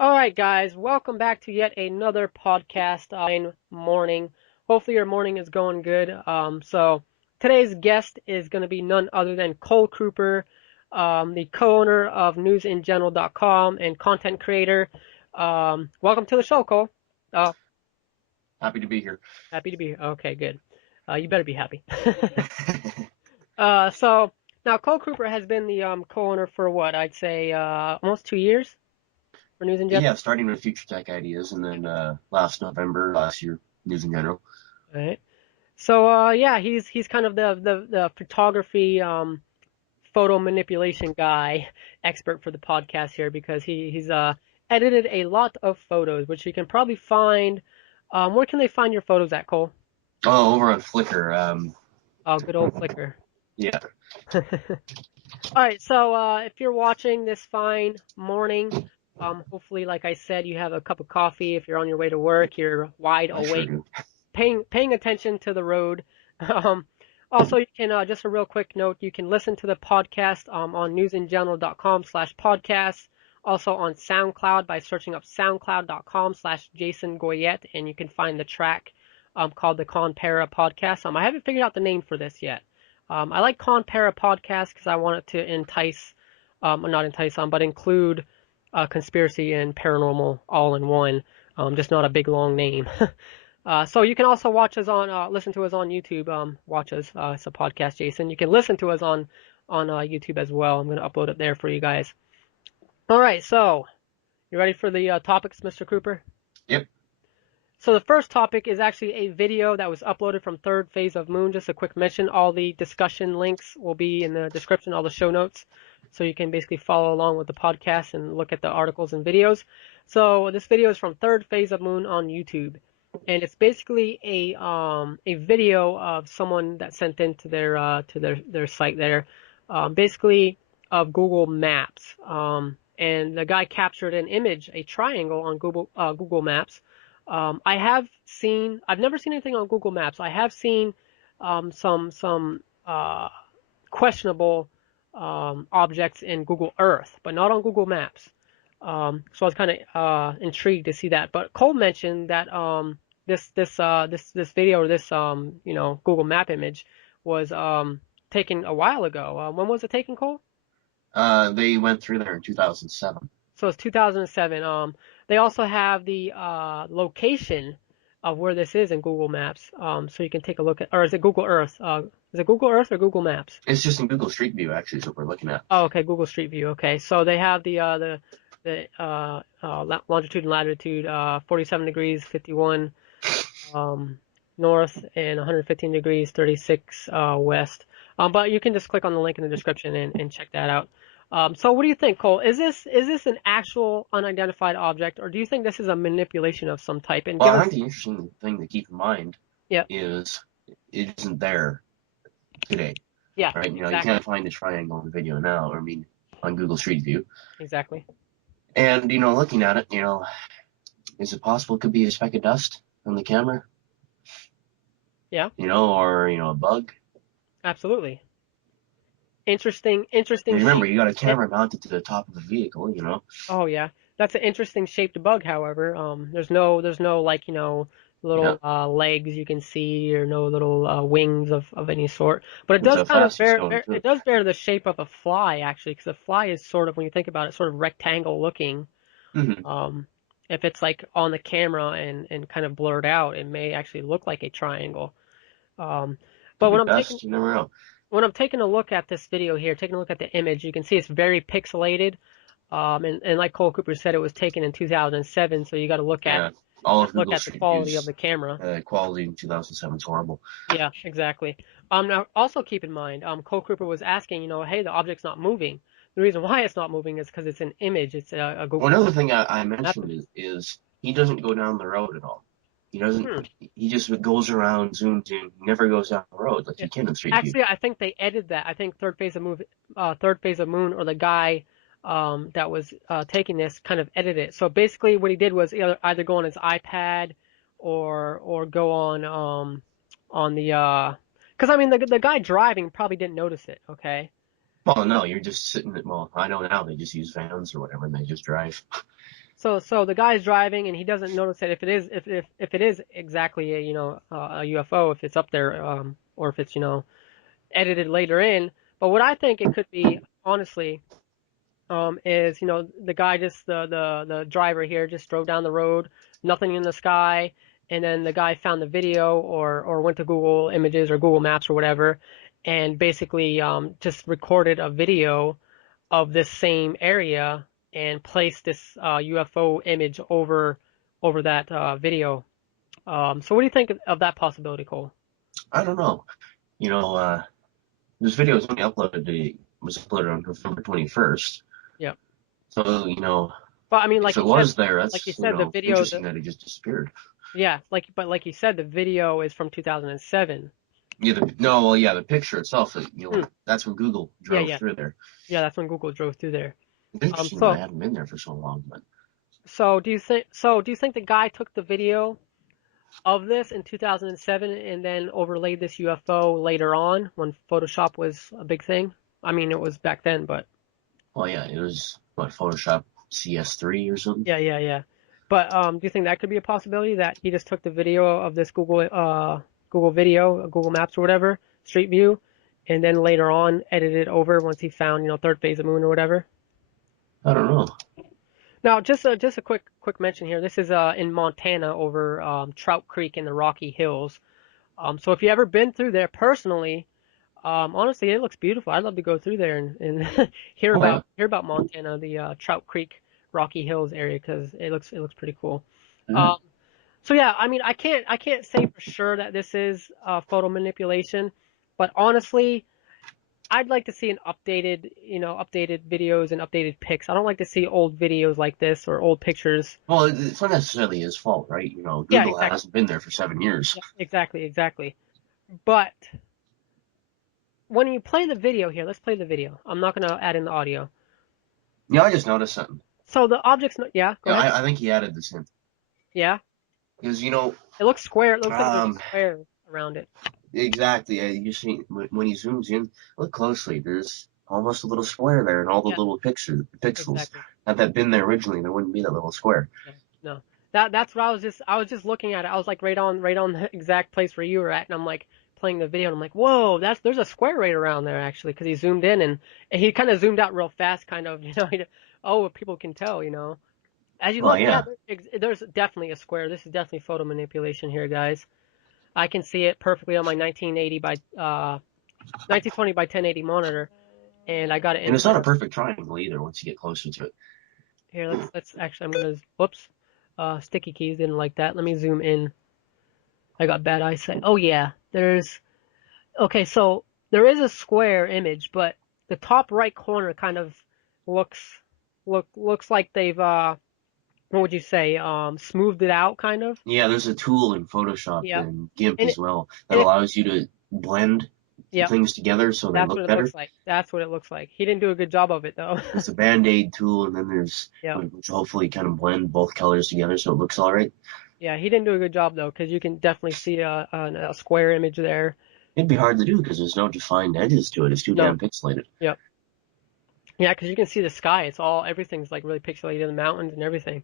All right, guys, welcome back to yet another podcast morning. Hopefully, your morning is going good. So today's guest is going to be none other than Cole Kruper, the co-owner of newsingeneral.com and content creator. Welcome to the show, Cole. Uh, Happy to be here. Happy to be here. Okay, good. You better be happy. So now Cole Kruper has been the co-owner for what I'd say almost 2 years for News in General. Yeah, starting with Future Tech Ideas, and then last year, News in General. All right. So yeah, he's kind of the photography photo manipulation guy expert for the podcast here because he's edited a lot of photos, which you can probably find. Where can they find your photos at, Cole? Oh, over on Flickr. Oh, good old Flickr. Yeah, All right, so if you're watching this fine morning, hopefully, like I said, you have a cup of coffee. If you're on your way to work, you're wide I sure awake, do. paying attention to the road. Um, Also, you can just a real quick note, you can listen to the podcast on newsingeneral.com/podcast. Also on SoundCloud by searching up soundcloud.com/Jason Goyette, and you can find the track called the ConPara podcast. I haven't figured out the name for this yet. I like ConPara podcast because I want it to entice, not entice, but include conspiracy and paranormal all in one. Just not a big long name. So you can also watch us on, listen to us on YouTube. Watch us. It's a podcast, Jason. You can listen to us on YouTube as well. I'm going to upload it there for you guys. All right. So you ready for the topics, Mr. Cooper? Yep. So the first topic is actually a video that was uploaded from Third Phase of Moon. Just a quick mention. All the discussion links will be in the description, all the show notes. So you can basically follow along with the podcast and look at the articles and videos. So this video is from Third Phase of Moon on YouTube. And it's basically a video of someone that sent into their site there, basically of Google Maps. And the guy captured an image, a triangle on Google Maps. I've never seen anything on Google Maps. I have seen some questionable objects in Google Earth, but not on Google Maps. So I was kind of intrigued to see that. But Cole mentioned that this video or this Google Map image was taken a while ago. When was it taken, Cole? They went through there in 2007. So it's 2007. They also have the location of where this is in Google Maps. So you can take a look at, or is it Google Earth? Is it Google Earth or Google Maps? It's just in Google Street View, actually, is what we're looking at. Oh, okay, Google Street View. Okay, so they have the longitude and latitude, 47 degrees, 51 north, and 115 degrees, 36 west. But you can just click on the link in the description and check that out. So what do you think, Cole? Is this an actual unidentified object, or do you think this is a manipulation of some type? And Well, I think the interesting thing to keep in mind yeah, is it isn't there today, yeah, right? You exactly. can't find the triangle in the video now, on Google Street View. Exactly. And, looking at it, is it possible it could be a speck of dust on the camera? Yeah. Or, a bug? Absolutely. Interesting. Remember, you got a camera mounted to the top of the vehicle, Oh yeah, that's an interesting shaped bug. However, there's no like little legs you can see or no little wings of any sort. But it does kind of bear the shape of a fly actually, because a fly is sort of, when you think about it, sort of rectangle looking. Mm-hmm. If it's like on the camera and kind of blurred out, it may actually look like a triangle. But when I'm taking a look at this video here, taking a look at the image, you can see it's very pixelated. And like Cole Cooper said, it was taken in 2007, so you got to look at the quality of the camera. Quality in 2007 is horrible. Yeah, exactly. Now also keep in mind, Cole Cooper was asking, hey, the object's not moving. The reason why it's not moving is because it's an image. It's a Google. Well, another thing I mentioned is he doesn't go down the road at all. He doesn't. He just goes around, zooms in. He never goes down the road like you can in Street View. Actually, I think they edited that. I think Third Phase of Moon, or the guy that was taking this kind of edited it. So basically, what he did was either go on his iPad or go on the because I mean the guy driving probably didn't notice it. Okay. Well, no, you're just sitting. Well, I know now they just use vans or whatever, and they just drive. So the guy's driving and he doesn't notice that if it is exactly a a UFO, if it's up there, or if it's edited later in. But what I think it could be, honestly, is the guy just the driver here just drove down the road, nothing in the sky, and then the guy found the video or went to Google Images or Google Maps or whatever, and basically just recorded a video of this same area and placed this UFO image over that video. So what do you think of that possibility, Cole? I don't know. You know, this video was only was uploaded on November 21st. Yeah. So, But I mean, if it was there, like you that's, said, the video, interesting that it just disappeared. yeah, like you said, the video is from 2007. Yeah, the picture itself, Hmm. that's when Google Yeah, drove yeah, through there. yeah. That's when Google drove through there. It's interesting that I So haven't been there for so long, but do you think the guy took the video of this in 2007 and then overlaid this UFO later on when Photoshop was a big thing? I mean, it was back then, but well, yeah, it was what, Photoshop CS3 or something. yeah. But do you think that could be a possibility that he just took the video of this Google video, Google Maps or whatever, Street View, and then later on edited it over once he found third phase of moon or whatever? I don't know. Now, just a quick mention here. This is in Montana over Trout Creek in the Rocky Hills. So if you ever been through there personally, honestly, it looks beautiful. I'd love to go through there and Oh yeah. hear about Montana, the Trout Creek, Rocky Hills area, because it looks pretty cool. Mhm. Um, so yeah, I mean, I can't say for sure that this is photo manipulation, but honestly, I'd like to see an updated videos and updated pics. I don't like to see old videos like this or old pictures. Well, it's not necessarily his fault, right? Yeah, Google exactly. hasn't been there for 7 years. Yeah, exactly. But when you play the video here, let's play the video. I'm not gonna add in the audio. Yeah, I just noticed something. So the object's not, yeah, go Yeah, ahead. I think he added this in Yeah, because it looks square. It looks like there's a um, square around it. exactly. You see when he zooms in, look closely. There's almost a little square there, and all the Yeah, little pixels. exactly. Had that been there originally, there wouldn't be that little square. Yeah, no. That's what I was just looking at it. I was like right on the exact place where you were at, and I'm like playing the video, and I'm like, whoa, there's a square right around there actually, because he zoomed in and he kind of zoomed out real fast, kind of, oh, people can tell, As you Well, look, yeah, yeah. there's definitely a square. This is definitely photo manipulation here, guys. I can see it perfectly on my 1920 by 1080 monitor, and I got it And in it's not a front. perfect triangle either once you get closer to it. Here, let's actually, I'm gonna, whoops, sticky keys didn't like that. Let me zoom in. I got bad eyesight. Oh yeah, okay, so there is a square image, but the top right corner kind of looks, looks like they've, what would you say, smoothed it out kind of. Yeah, there's a tool in Photoshop Yeah. and GIMP And as well that and if, allows you to blend yep, things together so they that's what look it looks better. like. That's what it looks like. He didn't do a good job of it though. There's a Band-Aid tool, and then there's Yep. which hopefully kind of blend both colors together so it looks all right. Yeah, he didn't do a good job though, because you can definitely see a square image there. It'd be hard to do because there's no defined edges to it. It's too No. damn pixelated. Yep. Yeah, because you can see the sky. Everything's like really pixelated, the mountains and everything.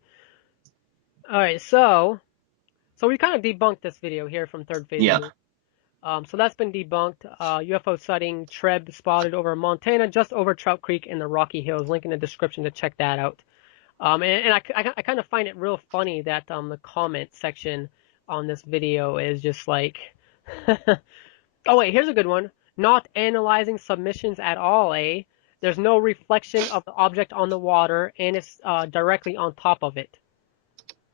All right, so we kind of debunked this video here from Third Phase Yeah. Moon. So that's been debunked. UFO sighting Treb spotted over Montana, just over Trout Creek in the Rocky Hills. Link in the description to check that out. And I kind of find it real funny that the comment section on this video is just like, oh wait, here's a good one. Not analyzing submissions at all, eh? There's no reflection of the object on the water, and it's directly on top of it.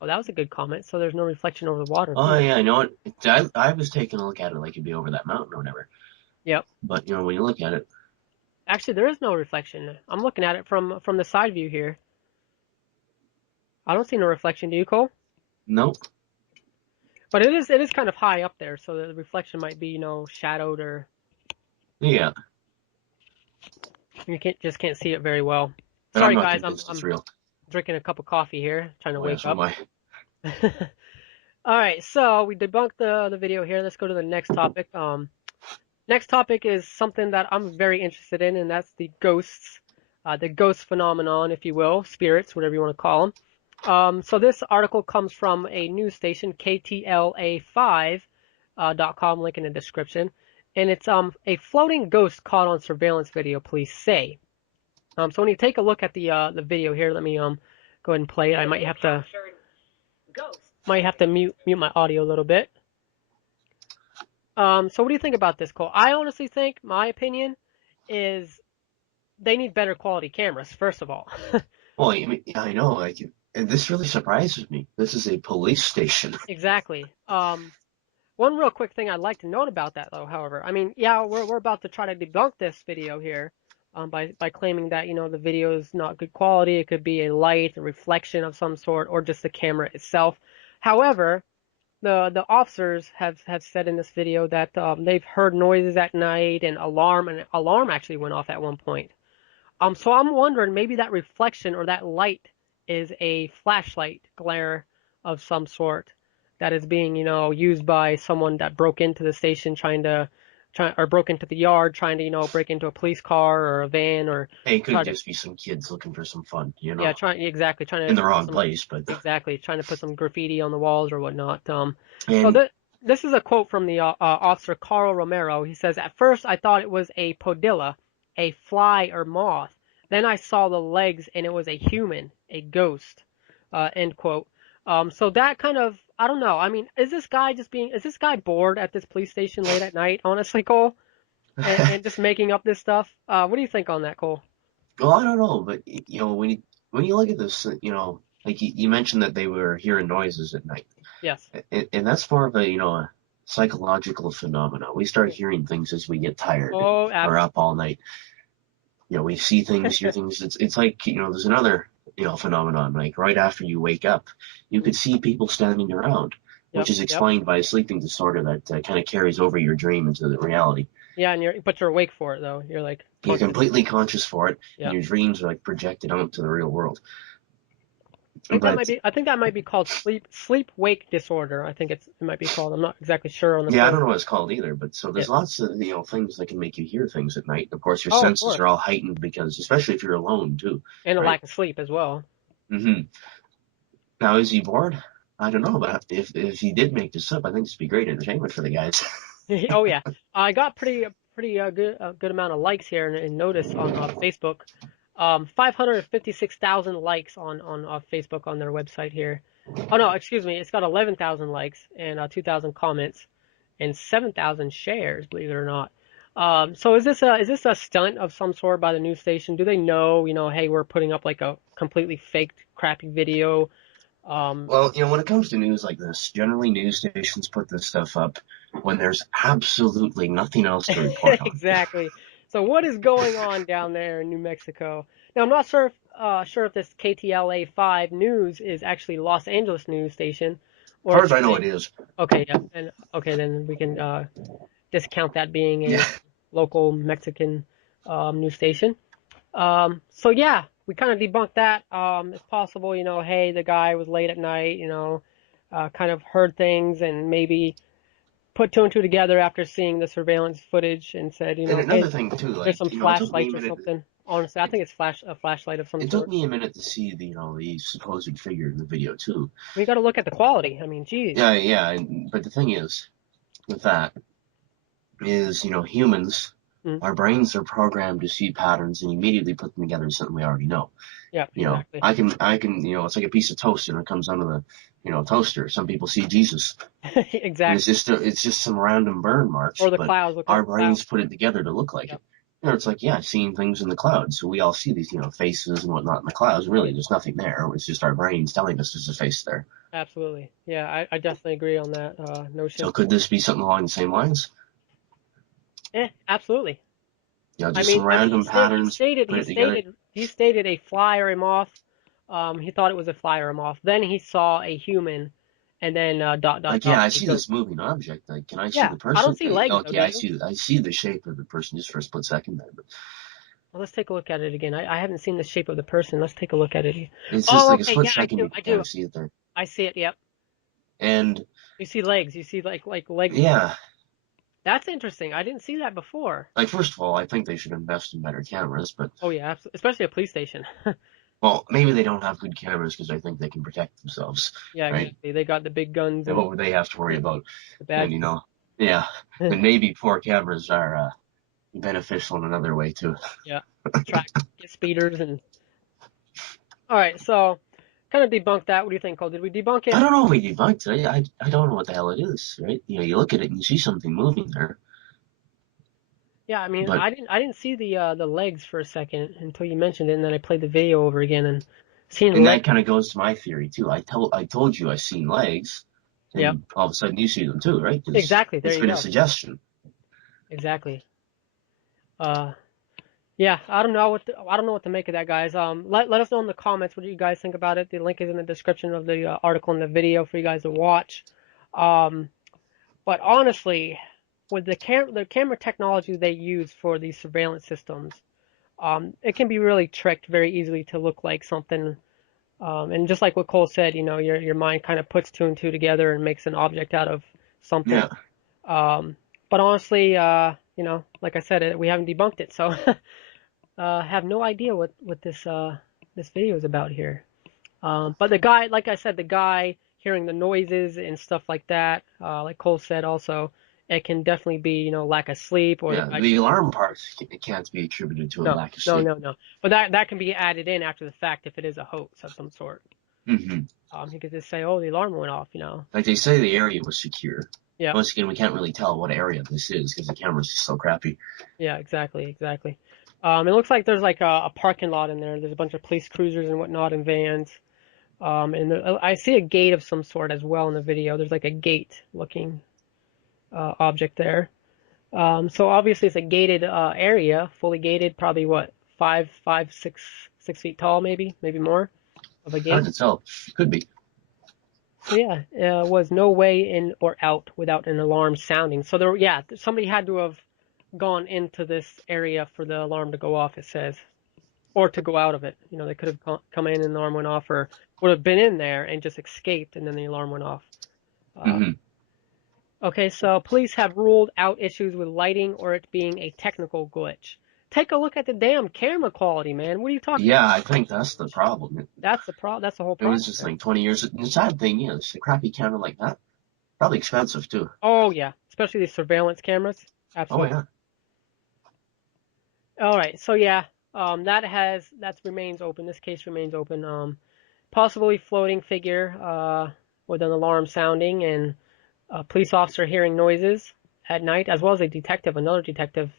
Oh, that was a good comment. So there's no reflection over the water. Oh yeah, I know it. I was taking a look at it like it'd be over that mountain or whatever. Yep. But when you look at it, Actually, there is no reflection. I'm looking at it from the side view here. I don't see no reflection. Do you, Cole? nope. But it is kind of high up there, so the reflection might be shadowed or Yeah. you can't see it very well. And I'm Sorry not guys, convinced it's I'm real. drinking a cup of coffee here, trying to Oh yeah, wake so up. am I. All right, so we debunked the video here. Let's go to the next topic. Next topic is something that I'm very interested in, and that's the ghosts, the ghost phenomenon, if you will, spirits, whatever you want to call them. So this article comes from a news station, KTLA5.com, link in the description, and it's a floating ghost caught on surveillance video, police say. So when you take a look at the video here, let me go ahead and play it. I might have to mute my audio a little bit. So what do you think about this, Cole? I honestly think my opinion is they need better quality cameras, first of all. Well, I mean, I know, and this really surprises me. This is a police station. Exactly. One real quick thing I'd like to note about that, though, however, I mean, yeah, we're about to try to debunk this video here, by claiming that the video is not good quality. It could be a light, a reflection of some sort, or just the camera itself. However, the officers have said in this video that they've heard noises at night and an alarm actually went off at one point. So I'm wondering maybe that reflection or that light is a flashlight glare of some sort that is being, used by someone that broke into the station or broke into the yard trying to, break into a police car or a van or Hey, it could try to, just be some kids looking for some fun, yeah, trying in to the put wrong some, place, but exactly, trying to put some graffiti on the walls or whatnot. So and this is a quote from the officer Carl Romero. He says, "At first I thought it was a podilla, a fly or moth. Then I saw the legs and it was a human, a ghost." End quote. So that kind of, I don't know. I mean, is this guy bored at this police station late at night, honestly, Cole? And just making up this stuff? What do you think on that, Cole? well, I don't know, but when you look at this, like you mentioned that they were hearing noises at night, Yes. and that's more of a psychological phenomenon. We start hearing things as we get tired Oh, or up all night. We see things, hear things. It's like there's another phenomenon. Like right after you wake up, you could see people standing around, which Yep, is yep. explained by a sleeping disorder that kind of carries over your dream into the reality. Yeah, but you're awake for it though. You're like You're consciously. completely conscious for it, and Yeah. your dreams are like projected onto the real world. I But think that might be called sleep wake disorder. I think it might be called. I'm not exactly sure on the yeah, I full. don't know what it's called either. But so Yeah. there's lots of things that can make you hear things at night. Of course, your Oh, of senses course. are all heightened because, especially if you're alone too, And a right? lack of sleep as well. Now, is he bored? I don't know, but if he did make this up, I think this would be great entertainment for the guys. Oh yeah. I got pretty good amount of likes here and notice on Facebook. 556,000 likes on Facebook on their website here. Oh no, excuse me. It's got 11,000 likes and 2,000 comments and 7,000 shares, believe it or not. So is this a stunt of some sort by the news station? Do they know, hey, we're putting up like a completely faked, crappy video? Um, Well, when it comes to news like this, generally news stations put this stuff up when there's absolutely nothing else to report on. exactly. So what is going on down there in New Mexico? Now I'm not sure if this KTLA 5 news is actually Los Angeles news station, As or far if as I it's know, a it is. okay, yeah, and okay, then we can discount that being Yeah. a local Mexican news station. So yeah, we kind of debunked that. It's possible, hey, the guy was late at night, kind of heard things and maybe put two and two together after seeing the surveillance footage and said, And hey, another thing too, there's like some it took me a flashlights or minute. something. Honestly, I It, think it's a flashlight of some it took sort. me a minute to see the supposed figure in the video too. We got to look at the quality. I mean, geez. Yeah, yeah. But the thing is, with that, is humans, Mm, our brains are programmed to see patterns and immediately put them together as something we already know. yeah, exactly. It's like a piece of toast and it comes onto the, toaster. Some people see Jesus, and exactly. it's just some random burn marks, Or the but clouds. Look at our the clouds. brains put it together to look like Yeah, it. It's like, yeah, seeing things in the clouds. So we all see these, faces and whatnot in the clouds. Really, there's nothing there. It's just our brains telling us there's a face there. absolutely. Yeah, I definitely agree on that So notion. could this be something along the same lines? Absolutely. Just some He random said patterns, put it together. he stated a fly or a moth. He thought it was a fly or a moth. Then he saw a human, and then dot dot Like, yeah, dot I a see ghost. this moving object. Like, can I see Yeah, the I don't person? see legs though. Okay, Do I you? see. I see the shape of the person just for a split second there, but Well, let's take a look at it again. I haven't seen the shape of the person. Let's take a look at it. it's just Oh, like a okay. split Yeah, I second do. you I kind do. of see it there. I see it. Yep. And You see legs. You see like legs. yeah, That's interesting. I didn't see that before. like first of all, I think they should invest in better cameras, but Oh yeah, especially a police station. Well, maybe they don't have good cameras because I think they can protect themselves, Yeah, right? exactly. They got the big guns And and what would they have to worry about? the And bad yeah, guns. and maybe poor cameras are beneficial in another way too. Yeah, track get speeders and all right. So kind of debunk that. What do you think, Cole? Did we debunk I it? don't know if we debunked it. I don't know what the hell it is, right? You look at it and you see something moving there, Yeah, I mean, but I didn't see the legs for a second until you mentioned it, and then I played the video over again and seeing and leg. that kind of goes to my theory too. I told you I seen legs, Yep, and all of a sudden you see them too, right? Because exactly. There it's you been a go. suggestion. Exactly. Uh, yeah, I don't know what to make of that, guys. Let us know in the comments what you guys think about it. The link is in the description of the article and the video for you guys to watch. Um, but honestly, with the camera technology they use for these surveillance systems, it can be really tricked very easily to look like something. And just like what Cole said, your mind kind of puts two and two together and makes an object out of something. Yeah, But honestly, like I said, we haven't debunked it, so have no idea what this video is about here. But the guy, like I said, the guy hearing the noises and stuff like that, like Cole said, also, it can definitely be lack of sleep or the yeah. guy. The alarm part can't be attributed to a No, lack of no, sleep. no, no. But that can be added in after the fact if it is a hoax of some sort. Hmm. You could just say, oh, the alarm went off. Like they say, the area was secure. Yeah, Once again, we can't really tell what area this is because the camera's just so crappy. yeah, exactly, exactly. It looks like there's like a parking lot in there. There's a bunch of police cruisers and whatnot and vans. And I see a gate of some sort as well in the video. There's like a gate looking object there. So obviously it's a gated area, fully gated, probably what, 6 feet tall, maybe more of a Hard gate. to tell. Could be. So yeah, was no way in or out without an alarm sounding. So there, yeah, somebody had to have gone into this area for the alarm to go off, it says, or to go out of it. They could have come in and the alarm went off, or would have been in there and just escaped, and then the alarm went off. Uh, Hmm. okay, so police have ruled out issues with lighting or it being a technical glitch. Take a look at the damn camera quality, man. What are you talking about? Yeah, I think that's the problem. That's the problem. That's the whole It was problem just there. like 20 years. The sad thing is, a crappy camera like that, probably expensive too. Oh yeah, especially these surveillance cameras. Oh Absolutely. yeah. All right, so yeah, that remains open. This case remains open. Possibly floating figure with an alarm sounding and a police officer hearing noises at night, as well as another detective,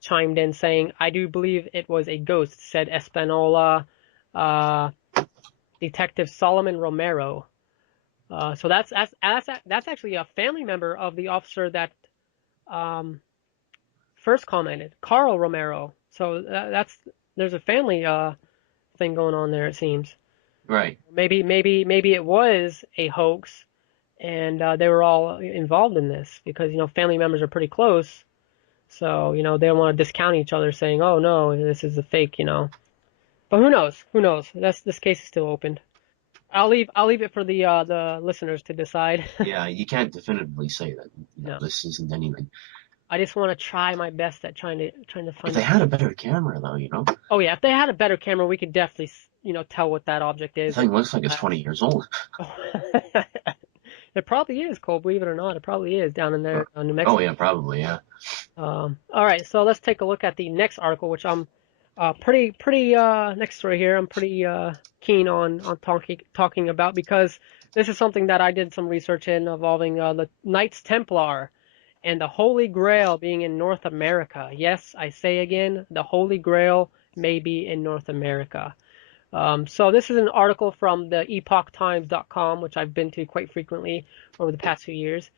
chimed in saying, "I do believe it was a ghost," said Espanola uh, Detective Solomon Romero. So that's actually a family member of the officer that um, first commented, Carl Romero. So that's there's a family thing going on there. It seems Right. maybe it was a hoax, and they were all involved in this because family members are pretty close. So they don't want to discount each other, saying, "Oh no, this is a fake." But who knows? Who knows? This case is still open. I'll leave it for the listeners to decide. Yeah, you can't definitively say that. No, This isn't anything. I just want to try my best at trying to If find they out. had a better camera, though. Oh yeah, if they had a better camera, we could definitely tell what that object The is. thing looks like it's 20 years old. It probably is, Cole. Believe it or not, it probably is down in there, New Oh Mexico. yeah, probably yeah. All right, so let's take a look at the next article, which I'm pretty next story here. I'm pretty keen on talking about because this is something that I did some research in involving the Knights Templar and the Holy Grail being in North America. Yes, I say again, the Holy Grail may be in North America. So this is an article from the epochtimes.com, which I've been to quite frequently over the past few years.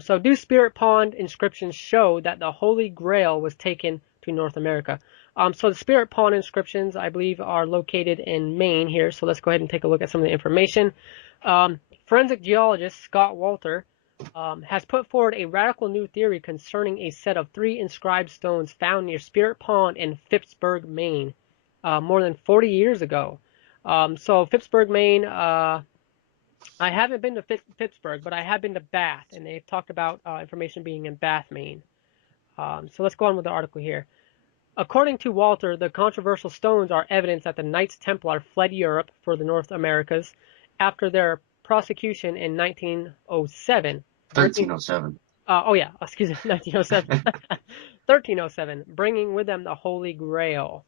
So do Spirit Pond inscriptions show that the Holy Grail was taken to North America? So the Spirit Pond inscriptions, I believe, are located in Maine here. So let's go ahead and take a look at some of the information. Forensic geologist Scott Walter has put forward a radical new theory concerning a set of 3 inscribed stones found near Spirit Pond in Phippsburg, Maine, more than 40 years ago. So Phippsburg, Maine, I haven't been to Pittsburgh, but I have been to Bath, and they've talked about information being in Bath, Maine. So let's go on with the article here. According to Walter, the controversial stones are evidence that the Knights Templar fled Europe for the North Americas after their prosecution in 1907, bringing 1307. oh yeah, excuse me, 1907, 1307, bringing with them the Holy Grail.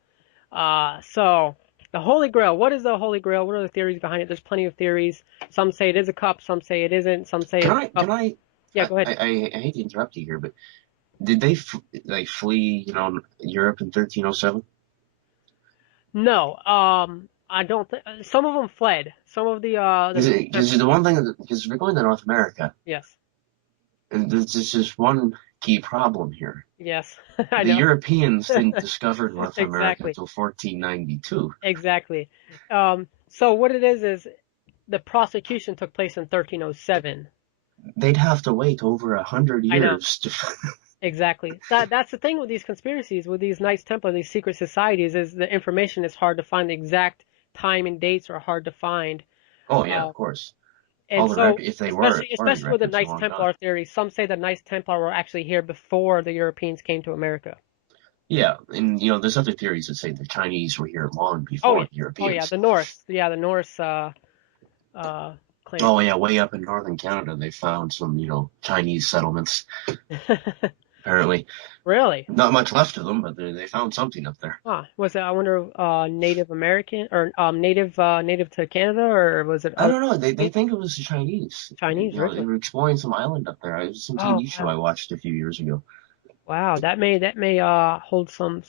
So the Holy Grail. What is the Holy Grail? What are the theories behind it? There's plenty of theories. Some say it is a cup. Some say it isn't. Some say Can it's I, a can cup. I, Yeah, go ahead. I hate to interrupt you here, but did they like flee, Europe in 1307? No, I don't think some of them fled. Some of the Because the one thing, because we're going to North America, yes, and there's just one key problem here. yes, I The know Europeans didn't discover North America exactly, until 1492. exactly. So what it is the prosecution took place in 1307. They'd have to wait over 100 I know. years to. Exactly. That's the thing with these conspiracies, with these Knights Templar, these secret societies, is the information is hard to find. The exact time and dates are hard to find. Oh yeah, Uh, of course. and All the so, if they were recorded especially with the records are Knights long gone. Templar theory, some say the Knights Templar were actually here before the Europeans came to America. Yeah, and there's other theories that say the Chinese were here long Oh before yeah, the oh yeah, Europeans. the Norse, yeah, the Norse claim. Oh yeah, way up in northern Canada, they found some, Chinese settlements. Apparently, Really? not much left of them, but they found something up there. Huh. Was it, I wonder, Native American or native to Canada, or was it I other don't know. They states? think it was the Chinese. Chinese, They really? were exploring some island up there. It was some Oh TV show wow. I watched a few years ago. Wow, that may hold some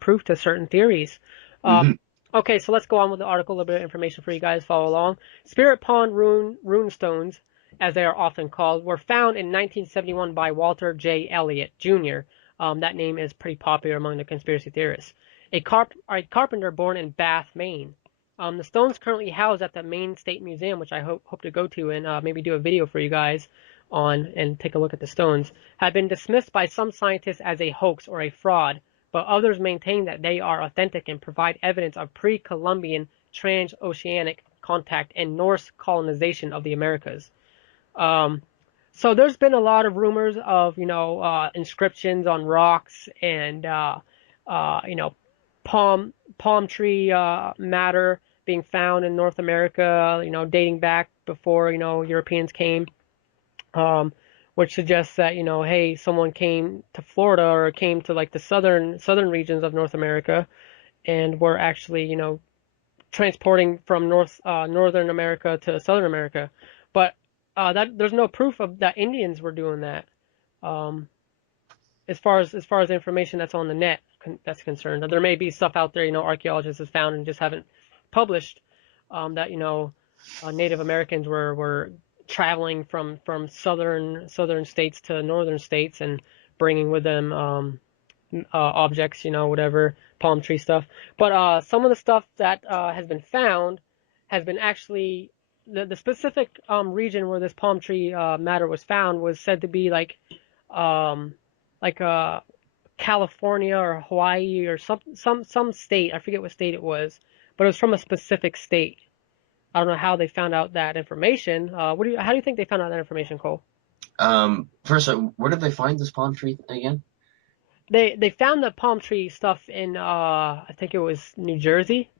proof to certain theories. Hmm. Okay, so let's go on with the article. A little bit of information for you guys. Follow along. Spirit Pond rune stones, as they are often called, were found in 1971 by Walter J. Elliott Jr. That name is pretty popular among the conspiracy theorists. A carpenter born in Bath, Maine. The stones currently housed at the Maine State Museum, which I hope to go to and maybe do a video for you guys on and take a look at the stones, have been dismissed by some scientists as a hoax or a fraud, but others maintain that they are authentic and provide evidence of pre-Columbian transoceanic contact and Norse colonization of the Americas. Um, so there's been a lot of rumors of, inscriptions on rocks and, palm tree matter being found in North America, dating back before, Europeans came, um, which suggests that, hey, someone came to Florida or came to like the southern regions of North America and were actually, transporting from northern America to Southern America. But that there's no proof of that Indians were doing that. Um, as far as the information that's on the net that's concerned, there may be stuff out there, archaeologists have found and just haven't published, that Native Americans were traveling from southern states to northern states and bringing with them objects, whatever, palm tree stuff. But some of the stuff that has been found has been actually the specific region where this palm tree matter was found was said to be um, like California or Hawaii or some state. I forget what state it was, but it was from a specific state. I don't know how they found out that information. How do you think they found out that information, Cole? First, where did they find this palm tree again? They found the palm tree stuff in I think it was New Jersey.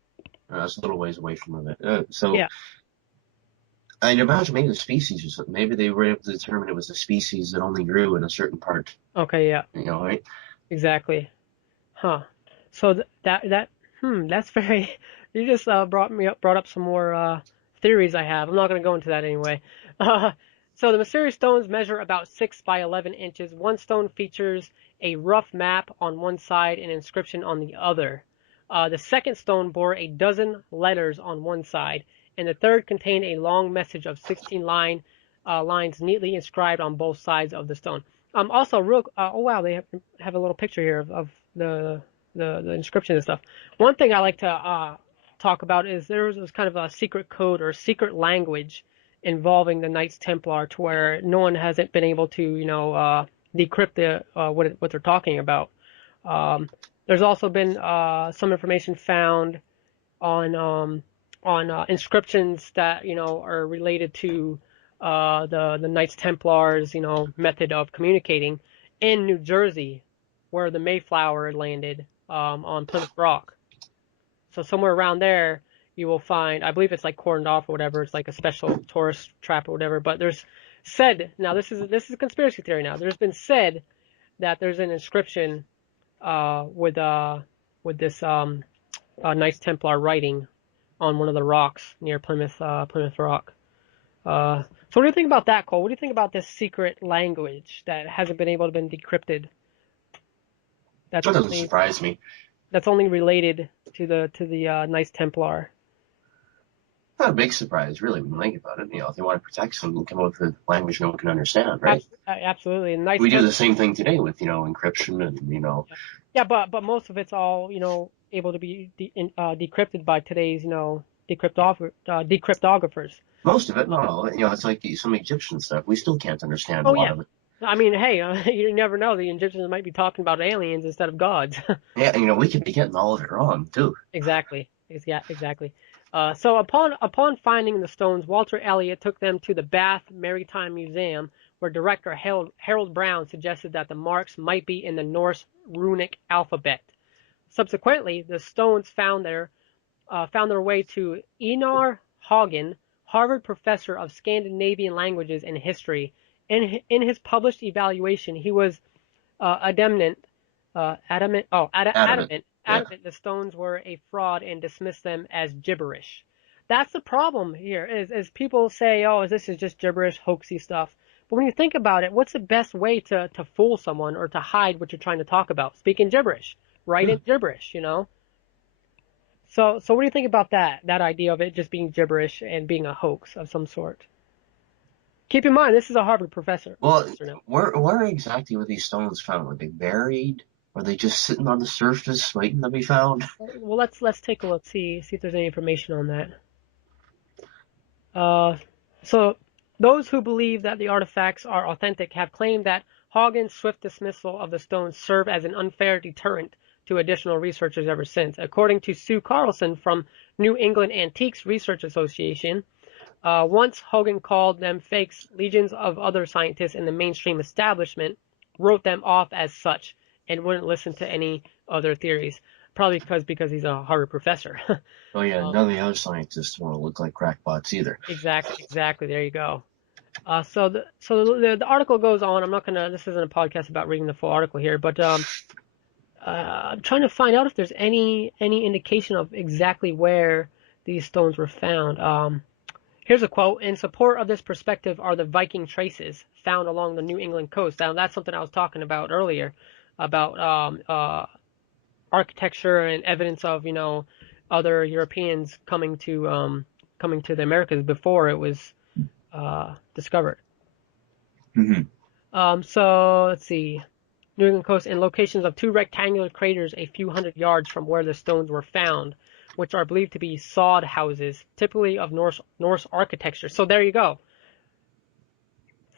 It's a little ways away from it. So Yeah. I'd imagine maybe the species or something. Maybe they were able to determine it was a species that only grew in a certain part. Okay. Yeah. Right? Exactly. Huh. So that's very. You just brought up some more theories I have. I'm not going to go into that anyway. Uh, so the mysterious stones measure about 6 by 11 inches. One stone features a rough map on one side and inscription on the other. The second stone bore a dozen letters on one side, and the third contained a long message of 16 lines neatly inscribed on both sides of the stone. Also, oh wow, they have a little picture here of the inscription and stuff. One thing I like to talk about is there was kind of a secret code or secret language involving the Knights Templar, to where no one hasn't been able to, decrypt what they're talking about. There's also been some information found on inscriptions that are related to the Knights Templars method of communicating in New Jersey. where the Mayflower landed on Plymouth Rock. So somewhere around there, you will find, I believe it's like cordoned off or whatever. It's like a special tourist trap or whatever. But there's said, now this is a conspiracy theory now. There's been said that there's an inscription with this Knights Templar writing on one of the rocks near Plymouth Rock. So what do you think about that, Cole? What do you think about this secret language that hasn't been able to be decrypted? That That's doesn't only surprise me. that's only related to the Knights Templar. Not a big surprise, really, when you think about it. If they want to protect something, come up with a language no one can understand, right? Absolutely, and Knights We do Templar. the same thing today with, encryption and, Yeah, but most of it's all able to be decrypted by today's decryptographers. most of it, not all of it. It's like some Egyptian stuff. We still can't understand a Oh lot yeah, of it. I mean, hey, you never know. The Egyptians might be talking about aliens instead of gods. Yeah, we could be getting all of it wrong, too. Exactly. Yeah, exactly. So upon finding the stones, Walter Elliot took them to the Bath Maritime Museum, where director Harold Brown suggested that the marks might be in the Norse runic alphabet. Subsequently, the stones found their way to Einar Haugen, Harvard professor of Scandinavian languages and history. In his published evaluation, he was adamant Adamant. Yeah. adamant the stones were a fraud and dismissed them as gibberish. That's the problem here, is people say, oh, this is just gibberish, hoaxy stuff. But when you think about it, what's the best way to fool someone or to hide what you're trying to talk about? Speaking gibberish, write in gibberish, So what do you think about that idea of it just being gibberish and being a hoax of some sort? Keep in mind, this is a Harvard professor. Well, Now. where exactly were these stones found? Were they buried? Were they just sitting on the surface waiting to be found? Well, let's take a look, see if there's any information on that. So those who believe that the artifacts are authentic have claimed that Haugen's swift dismissal of the stones served as an unfair deterrent to additional researchers ever since. According to Sue Carlson from New England Antiques Research Association, once Haugen called them fakes, legions of other scientists in the mainstream establishment wrote them off as such and wouldn't listen to any other theories. Probably because he's a Harvard professor. Oh yeah, none of the other scientists want to look like crackpots either. Exactly. There you go. So the article goes on. I'm not gonna. This isn't a podcast about reading the full article here, but I'm trying to find out if there's any indication of exactly where these stones were found. Here's a quote: "In support of this perspective are the Viking traces found along the New England coast." Now that's something I was talking about earlier, about architecture and evidence of other Europeans coming to the Americas before it was discovered. So let's see. New England coast and locations of two rectangular craters a few hundred yards from where the stones were found, which are believed to be sod houses, typically of Norse architecture. So there you go.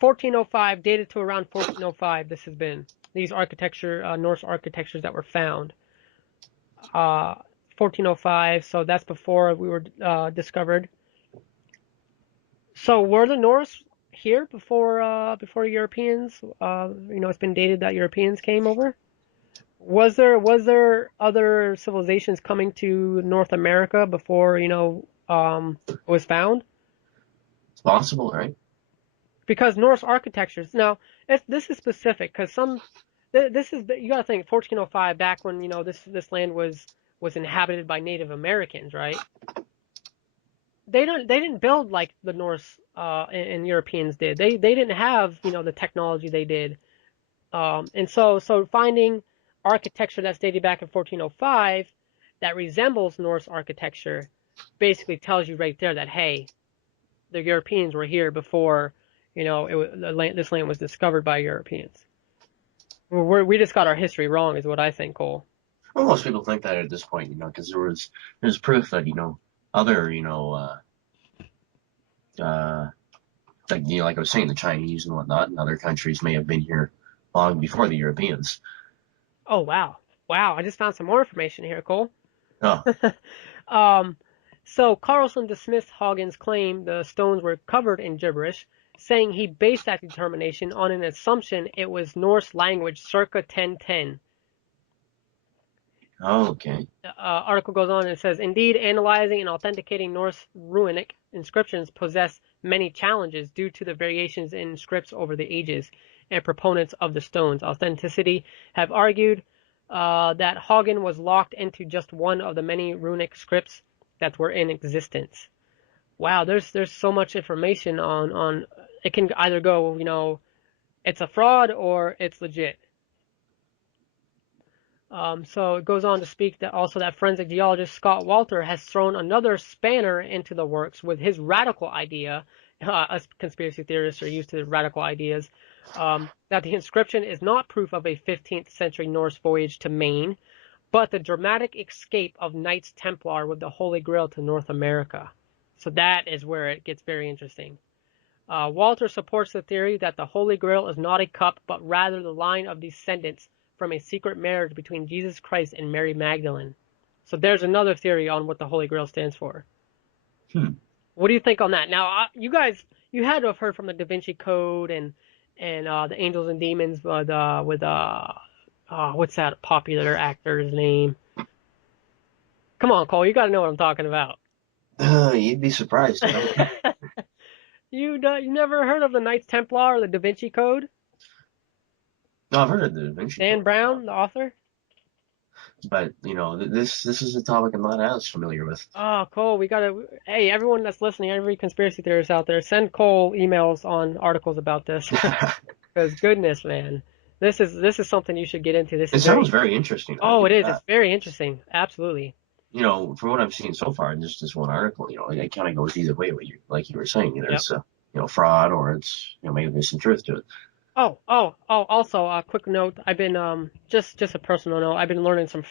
1405, dated to around 1405. This has been these Norse architectures that were found. 1405. So that's before we were discovered. So were the Norse here before Europeans? It's been dated that Europeans came over. Was there other civilizations coming to North America before it was found? It's possible, right? Because Norse architectures. Now, this is specific because this is you got to think 1405 back when this land was inhabited by Native Americans, right? They didn't build like the Norse and Europeans did. They didn't have the technology they did, and so finding architecture that's dated back in 1405 that resembles Norse architecture basically tells you right there that hey, the Europeans were here before this land was discovered by Europeans. We just got our history wrong, is what I think, Cole. Well, most people think that at this point, because there's proof that other like I was saying, the Chinese and whatnot, and other countries may have been here long before the Europeans. Oh wow! I just found some more information here, Cole. Oh. So Carlson dismissed Haugen's claim the stones were covered in gibberish, saying he based that determination on an assumption it was Norse language circa 1010. Oh, okay. Article goes on and says, indeed, analyzing and authenticating Norse runic inscriptions possess many challenges due to the variations in scripts over the ages, and proponents of the stone's authenticity have argued that Hagen was locked into just one of the many runic scripts that were in existence. Wow, there's so much information on it can either go, it's a fraud or it's legit. So it goes on to speak that also that forensic geologist Scott Walter has thrown another spanner into the works with his radical idea. Us conspiracy theorists are used to radical ideas. That the inscription is not proof of a 15th century Norse voyage to Maine, but the dramatic escape of Knights Templar with the Holy Grail to North America. So that is where it gets very interesting. Walter supports the theory that the Holy Grail is not a cup, but rather the line of descendants from a secret marriage between Jesus Christ and Mary Magdalene. So there's another theory on what the Holy Grail stands for. Hmm. What do you think on that? Now, you guys, you had to have heard from the Da Vinci Code and the Angels and Demons with what's that popular actor's name? Come on, Cole, you got to know what I'm talking about. You'd be surprised. I don't. You never heard of the Knights Templar or the Da Vinci Code? No, I've heard of the Da Vinci Dan Code, Brown, the author. but this is a topic I'm not as familiar with. Oh, Cole, we gotta. Hey, everyone that's listening, every conspiracy theorist out there, send Cole emails on articles about this. Because goodness, man, this is something you should get into. This It is very. sounds very interesting. I'll Oh, give it you is. It's that. very interesting. Absolutely. From what I've seen so far in just this one article, it kind of goes either way. Like you were saying, either Yep. it's a fraud or it's maybe there's some truth to it. Oh. Also, a quick note. I've been just a personal note. I've been learning some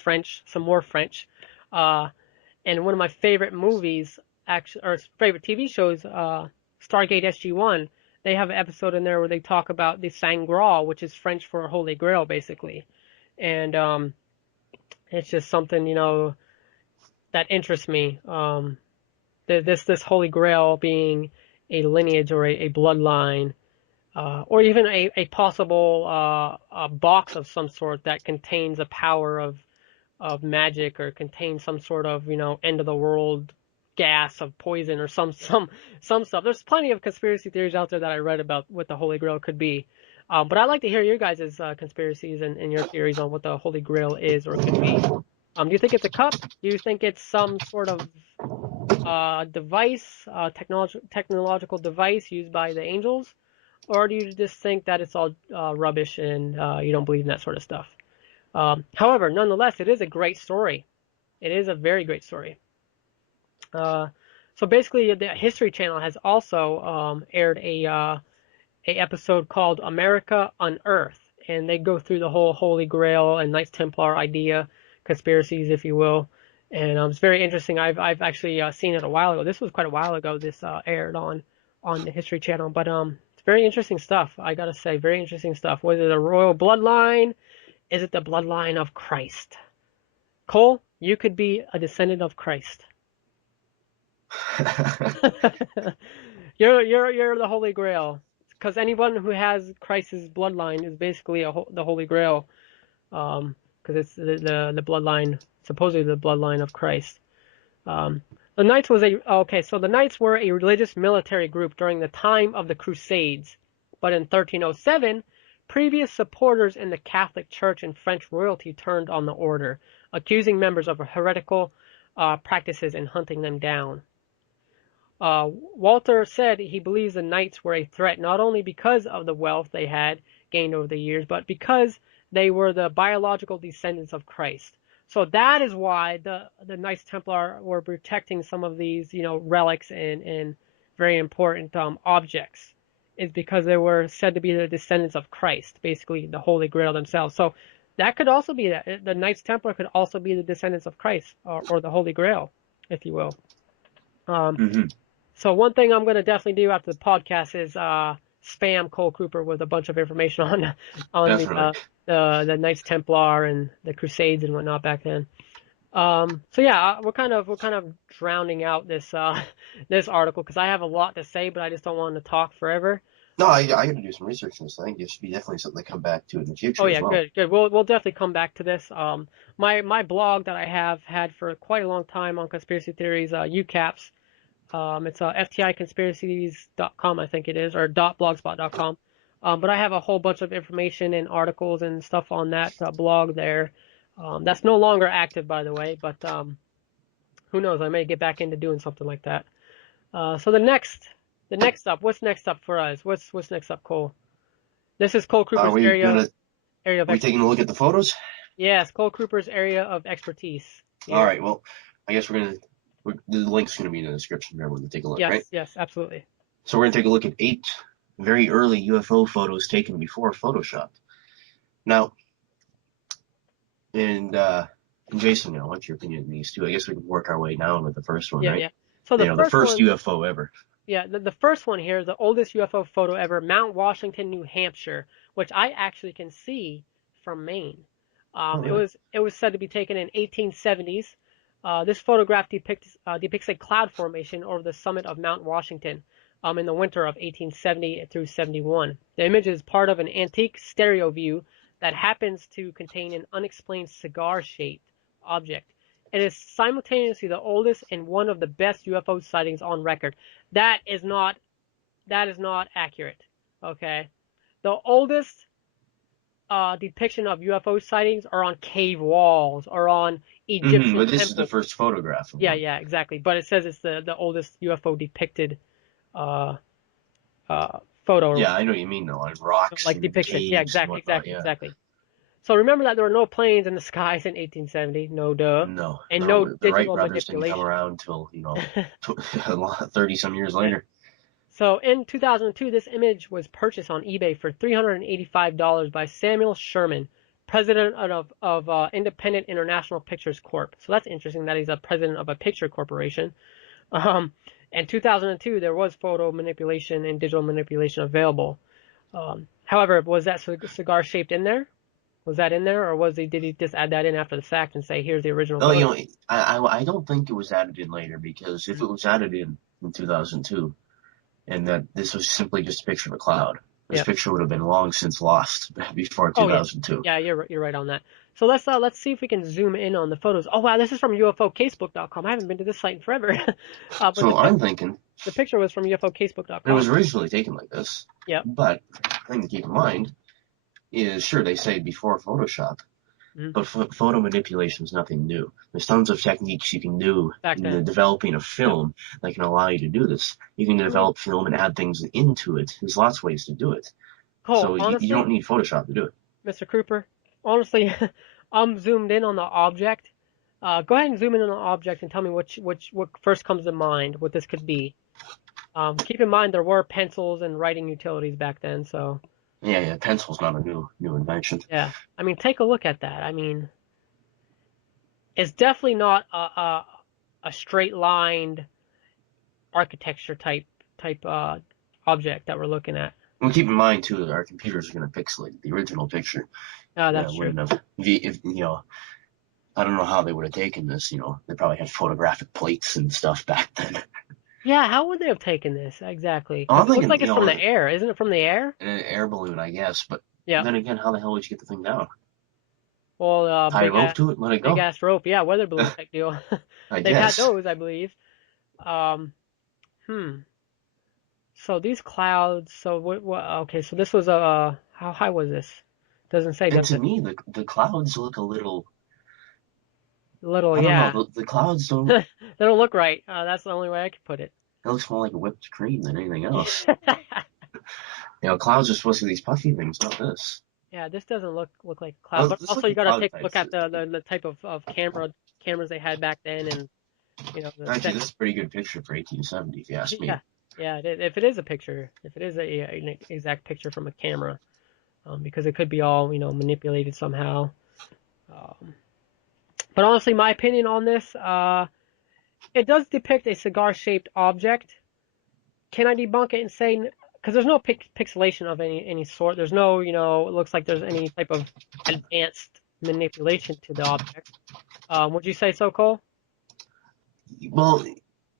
more French. Uh, and one of my favorite movies, actually, or favorite TV shows, Stargate SG-1. They have an episode in there where they talk about the Saint Grail, which is French for Holy Grail, basically. And it's just something that interests me. This Holy Grail being a lineage or a bloodline, or even a possible a box of some sort that contains a power of magic or contains some sort of end of the world gas of poison or some stuff. There's plenty of conspiracy theories out there that I read about what the Holy Grail could be. But I'd like to hear your guys' conspiracies and your theories on what the Holy Grail is or could be. Do you think it's a cup? Do you think it's some sort of device, technological device used by the angels? Or do you just think that it's all rubbish and you don't believe in that sort of stuff? However, nonetheless, it is a great story. It is a very great story. So basically, the History Channel has also aired a episode called America Unearthed, and they go through the whole Holy Grail and Knights Templar idea, conspiracies, if you will. And it's very interesting. I've actually seen it a while ago. This was quite a while ago. This aired on the History Channel, but it's very interesting stuff. I gotta say, very interesting stuff. Was it a royal bloodline? Is it the bloodline of Christ? Cole, you could be a descendant of Christ. You're the Holy Grail, because anyone who has Christ's bloodline is basically the Holy Grail, because it's the bloodline, supposedly the bloodline of Christ. The Knights was so the Knights were a religious military group during the time of the Crusades, but in 1307, previous supporters in the Catholic Church and French royalty turned on the order, accusing members of heretical practices and hunting them down. Walter said he believes the Knights were a threat not only because of the wealth they had gained over the years, but because they were the biological descendants of Christ. So that is why the Knights Templar were protecting some of these, relics and very important objects, is because they were said to be the descendants of Christ, basically the Holy Grail themselves. So that could also be that the Knights Templar could also be the descendants of Christ or the Holy Grail, if you will. Hmm. So one thing I'm going to definitely do after the podcast is spam Cole Kruper with a bunch of information on Definitely. the Knights Templar and the Crusades and whatnot back then. So yeah, we're kind of drowning out this this article because I have a lot to say, but I just don't want to talk forever. No, I got to do some research on this. I think this should be definitely something to come back to in the Oh future as yeah, well. good, good. We'll definitely come back to this. My blog that I have had for quite a long time on conspiracy theories, UCAPS. It's fticonspiracies.com, I think it is, or .blogspot.com. But I have a whole bunch of information and articles and stuff on that blog there. That's no longer active, by the way, but who knows? I may get back into doing something like that. So the next up, what's next up for us? What's next up, Cole? This is Cole Are Kruper's we gonna? area of We taking a expertise. look at the photos? Yes, Cole Kruper's area of expertise All here. right. Well, I guess the link's gonna be in the description for everyone to take a look, right? Yes, yes, absolutely. So we're gonna take a look at 8 very early UFO photos taken before Photoshop. Now, and Jason, what's your opinion on these two? I guess we can work our way down with the first one, Yeah, right? yeah. So the The first first one, UFO ever. yeah, the first one here, the oldest UFO photo ever, Mount Washington, New Hampshire, which I actually can see from Maine. Oh, really? It was said to be taken in 1870s. This photograph depicts a cloud formation over the summit of Mount Washington in the winter of 1870 through 71. The image is part of an antique stereo view that happens to contain an unexplained cigar-shaped object. It is simultaneously the oldest and one of the best UFO sightings on record. That is not accurate. Okay, the oldest depiction of UFO sightings are on cave walls or on Egyptian But this is the temples. first photograph of Yeah, one. yeah, exactly. But it says it's the oldest UFO depicted uh, photo, Yeah, I know what you mean though, on rocks like and depiction. Yeah, caves and exactly, whatnot. exactly, Yeah. exactly. So remember that there were no planes in the skies in 1870, no duh, No, and no no, the Wright digital brothers didn't come manipulation. around till 30 some years later. So in 2002, this image was purchased on eBay for $385 by Samuel Sherman, president of Independent International Pictures Corp. So that's interesting that he's a president of a picture corporation. Um, in 2002, there was photo manipulation and digital manipulation available. However, was that cigar shaped in there? Was that in there, or did he just add that in after the fact and say, "Here's the original Oh, photo"? I don't think it was added in later because if it was added in 2002, and that this was simply just a picture of a cloud, this Yeah. picture would have been long since lost before Oh yeah, 2002. yeah. You're right on that. So let's see if we can zoom in on the photos. Oh wow, this is from UFOcasebook.com. I haven't been to this site in forever. But So I'm thinking the picture was from it was UFOcasebook.com. originally taken like this, Yep. but the thing to keep in mind is sure they say before Photoshop, Mm-hmm. but photo manipulation is nothing new. There's tons of techniques you can do Back in the then. developing a Yep. film that can allow you to do this. You can I mean, develop film and add things into it. There's lots of ways to do it. Cole, So you don't honestly, need Photoshop to do it. Mr. Kruper, honestly, I'm zoomed in on the object. Go ahead and zoom in on the object and tell me what first comes to mind, what this could be. Keep in mind there were pencils and writing utilities back then, so Yeah, pencil's not a new invention. yeah. I mean, take a look at that. I mean, it's definitely not a straight lined architecture type object that we're looking at. Well, keep in mind too that our computers are going to pixelate the original picture. Yeah, That's true. wouldn't have if I don't know how they would have taken this. They probably had photographic plates and stuff back then. Yeah, how would they have taken this exactly? Oh, Because I'm it looks thinking, like it's from the air, isn't it? From the air? an air balloon, I guess. But Yeah. then again, how the hell would you get the thing down? Well, Tie a rope to it and let it big go? ass rope. Yeah, weather balloon type deal. I They've had guess. those, I believe. Um, hmm. So these clouds. So what? Okay. So this was a. How high was this? Doesn't say, And does to it? me, the clouds look a little. Little, I don't know. yeah. The clouds don't. They don't look right. That's the only way I could put it. It looks more like a whipped cream than anything else. Clouds are supposed to be these puffy things, not this. Yeah, this doesn't look like a cloud. Well, But this also, like you a gotta cloud take a type. look at the type of cameras they had back then, and the Actually, set. this is a pretty good picture for 1870, if you ask me. Yeah, yeah. If it is a picture, if it is an exact picture from a camera, because it could be all manipulated somehow. Um, but honestly, my opinion on this, it does depict a cigar-shaped object. Can I debunk it and say because there's no pixelation of any sort. There's no it looks like there's any type of advanced manipulation to the object. Would you say so, Cole? Well,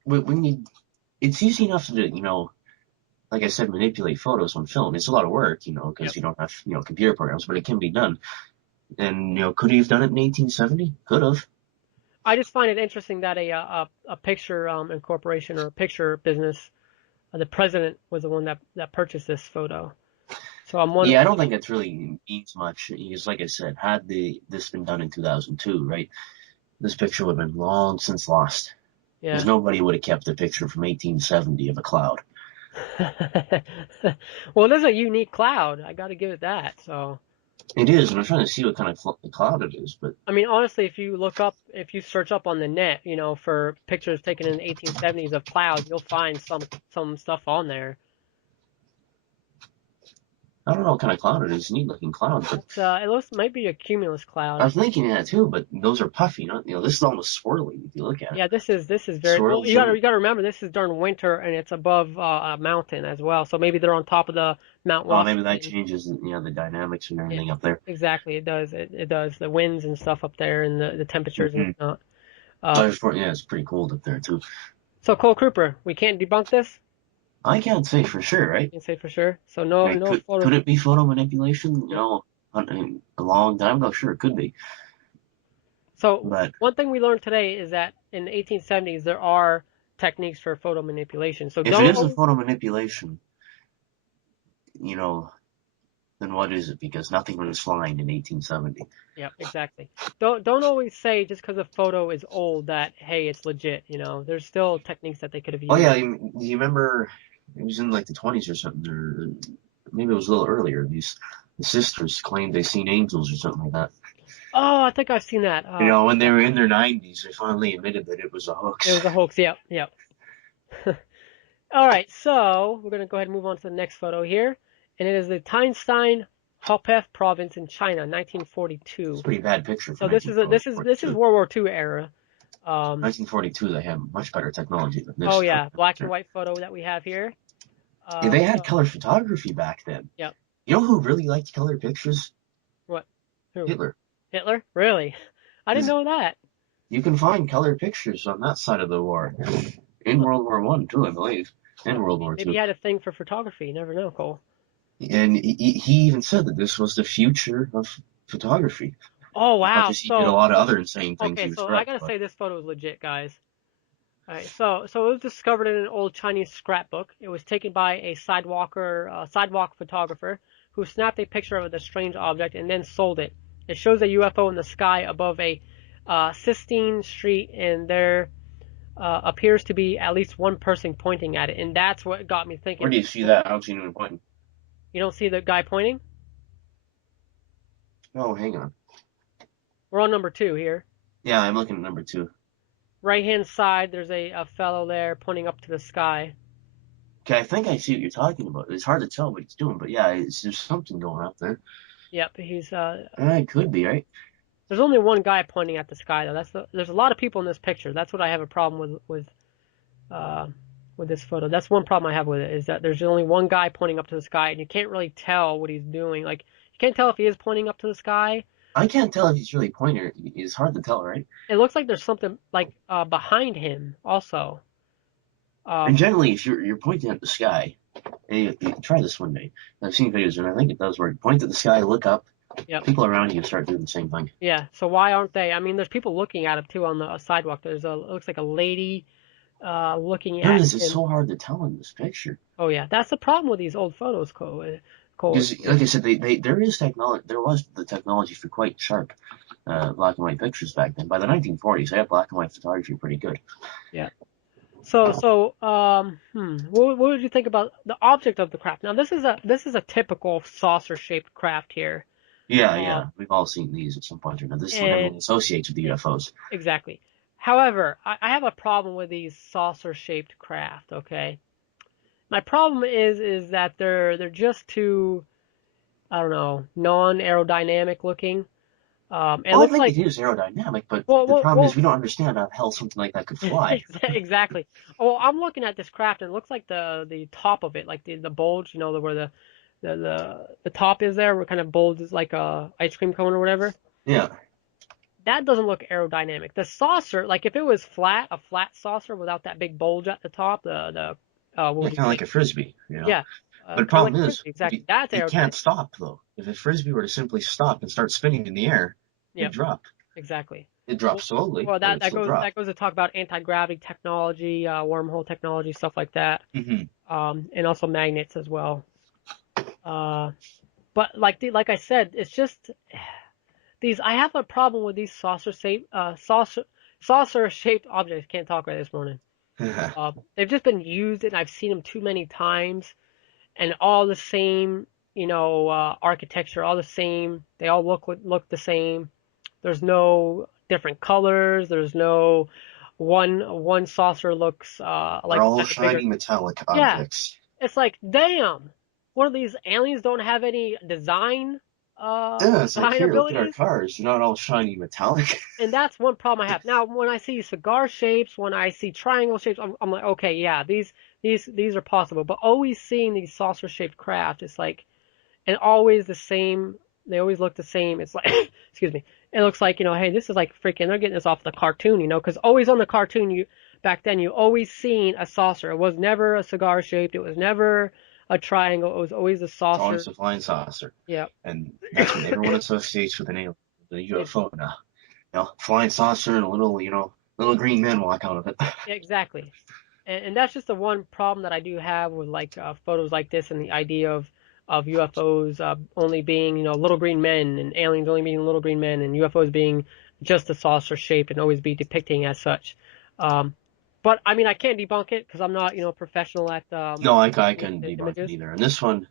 when you, it's easy enough to like I said, manipulate photos on film. It's a lot of work, Yep. because you don't have, computer programs, but it can be done. And, could he have done it in 1870? Could have. I just find it interesting that a picture incorporation or a picture business, the president was the one that purchased this photo. So I'm wondering, Yeah, I don't think it really means much. Because, like I said, had this been done in 2002, right, this picture would have been long since lost. Because yeah. nobody would have kept a picture from 1870 of a cloud. Well, it is a unique cloud. I got to give it that. So, It is, and I'm trying to see what kind of cloud it is, but I mean, honestly, if you search up on the net, for pictures taken in the 1870s of clouds, you'll find some stuff on there. I don't know what kind of cloud it is. Neat looking cloud, but It looks might be a cumulus I cloud. was thinking that too. But those are puffy, this is almost swirly if you look at it. Yeah, this is very well. Swirls You gotta remember this is during winter and it's above a mountain as well. So maybe they're on top of the Mount Oh, maybe that Washington. changes, the dynamics and Yeah, everything up there. exactly. It does. It does. The winds and stuff up there and the temperatures and Mm-hmm. whatnot. But yeah, it's pretty cold up there too. So Cole Kruper, we can't debunk this. I can't say for sure, right? Can say for sure. So no Like, no could photo. it be photo manipulation? A long time ago, sure, it could be. So But one thing we learned today is that in the 1870s there are techniques for photo manipulation. So if it don't is a always. photo manipulation, you know, then what is it? Because nothing was flying in 1870. Yep, exactly. Don't always say just because a photo is old that hey it's legit. There's still techniques that they could have Oh used. yeah, you remember it was in like the 20s or something, or maybe it was a little earlier. The sisters claimed they seen angels or something like that. Oh, I think I've seen that. When they were in their 90s, they finally admitted that it was a It hoax. was a hoax. Yep, yep. All right, so we're gonna go ahead and move on to the next photo here, and it is the Tianstein Hopef province in China, It's a 1942. pretty bad picture for So this is 1942. World War II era. 1942, they have much better technology than Oh this. yeah, black and white photo that we have here. Yeah, they had So color photography back then. yep. You know who really liked color pictures? What? Who? Hitler. Hitler? Really? I didn't 'Cause know that. you can find color pictures on that side of the war. In Huh. World War One, too, I believe. And World War Maybe he Two. had a thing for photography. You never know, Cole. And he even said that this was the future of photography. Oh As much wow. as he did a lot of other insane things, Okay, he was so I correct. gotta But say this photo is legit, guys. All right, so it was discovered in an old Chinese scrapbook. It was taken by a sidewalk photographer who snapped a picture of the strange object and then sold it. It shows a UFO in the sky above a Sistine Street, and there appears to be at least one person pointing at it, and that's what got me where thinking. do you see that? I don't see anyone pointing. You don't see the guy pointing? Oh, hang on. We're on number two here. Yeah, I'm looking at number two. Right hand side, there's a fellow there pointing up to the sky. Okay, I think I see what you're talking about. It's hard to tell what he's doing, but yeah, there's something going up there. Yep, he's It could be, right? there's only one guy pointing at the sky though. There's a lot of people in this picture. That's what I have a problem uh with this photo. That's one problem I have with it is that there's only one guy pointing up to the sky and you can't really tell what he's doing. Like you can't tell if he is pointing up to the sky. I can't tell if he's really pointing. It's hard to tell, right? It looks like there's something like behind him also. And Um generally, if you're pointing at the sky, you try this one day. I've seen videos, and I think it does work. Point at the sky, look up. yep. People around you start doing the same thing. Yeah. So why aren't they? I mean, there's people looking at him too on the sidewalk. It looks like a lady looking There it at is. It's him. so hard to tell in this picture. Oh yeah, that's the problem with these old photos, Cole. Cole. Because, like I said, there is technology. There was the technology for quite sharp black and white pictures back then. By the 1940s, they had black and white photography pretty good. Yeah. What would you think about the object of the craft? Now, this is a typical saucer-shaped craft here. Yeah, Uh, yeah, we've all seen these at some point or another. This is what everyone and associates with the UFOs. exactly. However, I have a problem with these saucer-shaped craft. Okay, my problem is that they're just too, I don't know, non-aerodynamic looking. It Well, I looks think like it is aerodynamic, but well, the well, problem is well we don't understand how the hell something like that could fly. exactly. Oh, I'm looking at this craft and it looks like the top of it, like the bulge, where the top is there, where it kind of bulges like a ice cream cone or whatever. Yeah. That doesn't look aerodynamic. The saucer, like if it was flat, a flat saucer without that big bulge at the top, What Yeah, would you kind of say? like a frisbee, you know. Yeah, But the kind of like problem a is, frisbee. Exactly. That's it aerodynamic. can't stop though. If a frisbee were to simply stop and start spinning in the air, it'd Yep. drop. Exactly. It Well, drops slowly, well, but that it'd that still goes drop. that goes to talk about anti-gravity technology, wormhole technology, stuff like that, Hmm. and also magnets as well. Uh, but like I said, it's just these. I have a problem with these saucer shaped objects. Can't talk right this morning. They've just been used, and I've seen them too many times, and all the same, architecture, all the same. They all look the same. There's no different colors. There's no one saucer looks They're like all kind of bigger. shiny metallic Yeah, objects. it's like damn. What are these aliens? Don't have any Yeah, it's like design here, look at our abilities. cars. They're not all shiny metallic. And that's one problem I have. Now, when I see cigar shapes, when I see triangle shapes, I'm like, okay, yeah, these are possible. But always seeing these saucer shaped craft, it's like, and always the same. They always look the same. It's like, excuse me. It looks like, hey, this is like freaking. They're getting this off the cartoon, because always on the cartoon, back then you always seen a saucer. It was never a cigar shaped. It was never a triangle. It was always a It's always saucer. a flying saucer, Yeah, and that's what everyone associates with an alien, the yeah, UFO now. Flying saucer and a little, little green men walk out of it. exactly. And that's just the one problem that I do have with like photos like this and the idea of UFOs only being little green men and aliens only being little green men and UFOs being just a saucer shape and always be depicting as such. Um, but I mean I can't debunk it because I'm not professional at No, I couldn't debunk it images. either. And this one,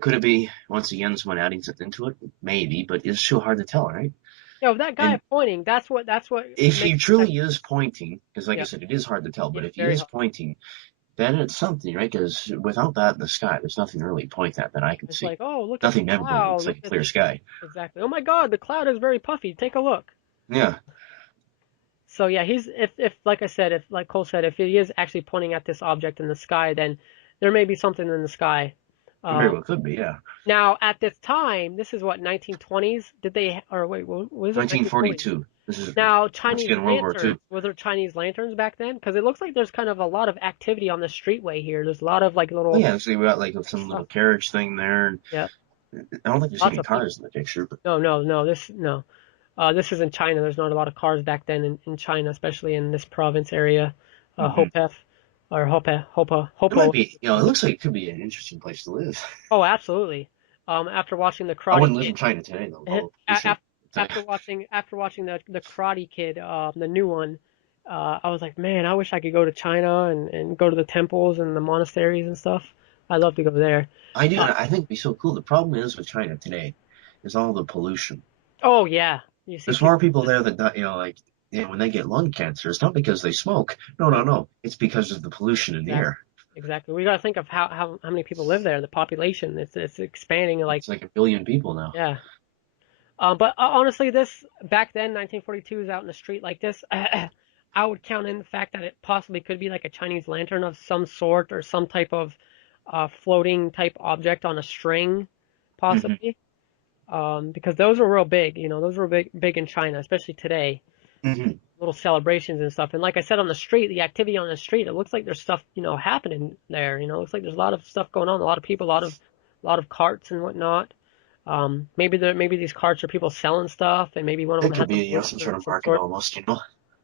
could it be once again someone adding something into it? Maybe, but it's too hard to tell, right? That guy And pointing, that's what if he makes truly is pointing, because like I yeah, said, it is hard to tell, yeah, but if he very is hard. pointing, then it's something, right? Because without that in the sky, there's nothing to really point at that I can It's see. like, oh, look at the Nothing memorable. cloud, It's look like a at clear the sky. exactly. Oh my God, the cloud is very puffy. Take a look. Yeah, So yeah, he's if like I said, if like Cole said, if he is actually pointing at this object in the sky, then there may be something in the sky. it very Um, well could be. Yeah, Now at this time, this is what 1920s. Did they or wait, what is it? 1940s. 1942. This is Now once Chinese again World War lanterns. II. Were there Chinese lanterns back then? Because it looks like there's kind of a lot of activity on the streetway here. There's a lot of like Oh little yeah, so we got like some little stuff. carriage thing there. And Yeah, I don't think there's lots any of people. cars in the picture, but No, no, no. No. This is in China. There's not a lot of cars back then in China, especially in this province area, hmm Hopef or it might Hopo. be. It looks like it could be an interesting place to live. Oh, absolutely. After watching the I Karate wouldn't live Kid, in China today though. a- I'll be sure. a- after watching the Karate Kid, the new one, I was like, man, I wish I could go to China and go to the temples and the monasteries and stuff. I'd love to go there. I do, Uh, and I think it'd be so cool. The problem is with China today is all the pollution. oh yeah, you see There's more people. people there that die, like when they get lung cancer, it's not because they smoke. No, no, no. It's because of the pollution in the Exactly. air. Exactly. We got to think of how many people live there. The population, it's expanding like It's like a billion people now. yeah. But honestly, this back then, 1942, is out in the street like this. I would count in the fact that it possibly could be like a Chinese lantern of some sort or some type of floating type object on a string, Hmm. possibly. Because those were real big. Those were big in China, especially today. Hmm. Little celebrations and stuff. And like I said, on the street, the activity on the street, it looks like there's stuff, happening there. It looks like there's a lot of stuff going on, a lot of people, a lot of carts and whatnot. Maybe these carts are people selling stuff, and maybe one of It them could has a be, some booster sort of of some market sort. almost.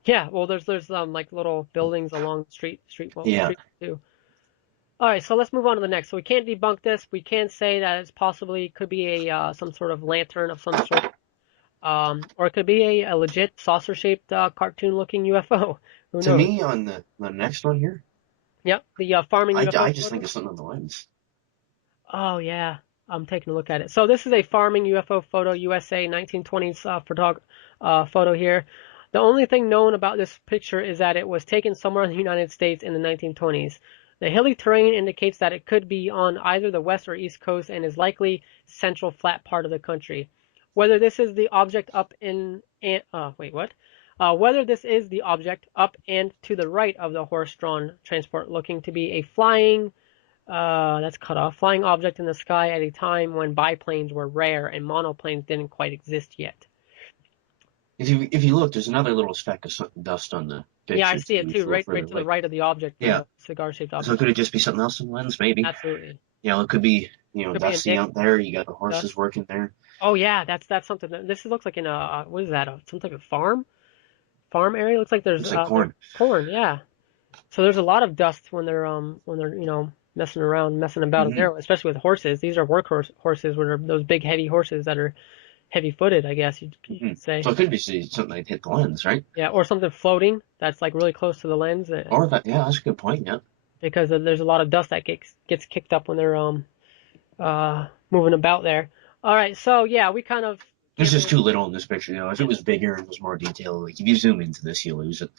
Yeah, well, there's like little buildings along the Yeah. street too. All right, so let's move on to the next. So we can't debunk this. We can say that it's possibly could be a some sort of lantern of some sort, or it could be a legit saucer-shaped cartoon-looking UFO. Who To knows? me, on the next one here, Yep, the farming UFO I just think photo. it's something on the lens. Oh yeah, I'm taking a look at it. So this is a farming UFO photo, USA 1920s photo here. The only thing known about this picture is that it was taken somewhere in the United States in the 1920s. The hilly terrain indicates that it could be on either the west or east coast and is likely central flat part of the country. Whether this is the object up in wait what? Whether this is the object up and to the right of the horse-drawn transport looking to be a that's cut off. Flying object in the sky at a time when biplanes were rare and monoplanes didn't quite exist yet. If you look, there's another little speck of dust on the Yeah, I picture see it too. If too, you look right further, to the like right of the object, yeah. the cigar-shaped So object. could it just be something else in the lens? Maybe. Absolutely. It could be Could be a dusty nick, out there. You got the dust. horses working there. Oh yeah, that's something. This looks like in a what is that? Some type of farm area. Looks like Looks like there's corn. corn. Yeah. So there's a lot of dust when they're messing around, messing about in Hmm. there, especially with horses. These are horses, where they're those big heavy horses that are heavy-footed, I guess you Hmm. could say. So it could be something that hit the lens, right? Yeah, or something floating that's like really close to the lens, Or that. Yeah, that's a good point. Yeah. because there's a lot of dust that gets kicked up when they're moving about there. All right, so yeah, we kind of There's gave just it. too little in this picture. If it Yeah, was bigger and was more detailed, like if you zoom into this, you lose it.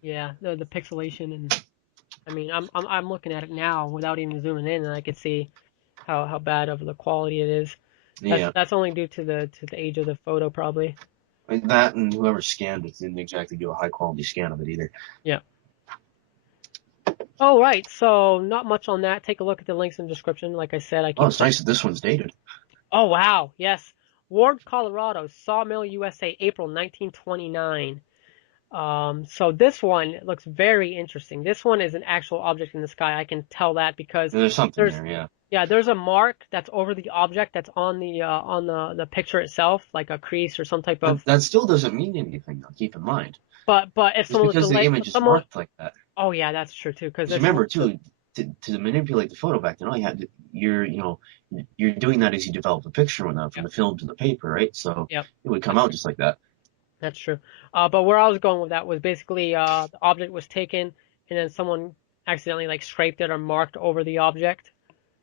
yeah, the pixelation, and I mean I'm looking at it now without even zooming in, and I could see how bad of the quality it is. Yeah. That's only due to the age of the photo, probably. Like that, and whoever scanned it didn't exactly do a high quality scan of it either. Yeah. All right, so not much on that. Take a look at the links in the description. Like I said, I Oh, keep. it's nice that this one's dated. Oh wow, yes. Ward, Colorado, Sawmill, USA, April 1929. So this one looks very interesting. This one is an actual object in the sky. I can tell that because There's something there's there, yeah. yeah, there's a mark that's over the object that's on the picture itself, like a crease or some type of. That still doesn't mean anything, though. Keep in mind, But if just someone was because the delayed, image is someone. marked like that. Oh yeah, that's true too. Because Because if someone remember, was too, to manipulate the photo back then, all you had to, you're doing that as you develop the picture and that yeah, from the film to the paper, right? So yeah, it would come out just like that. that's true. But where I was going with that was basically the object was taken and then someone accidentally like scraped it or marked over the object.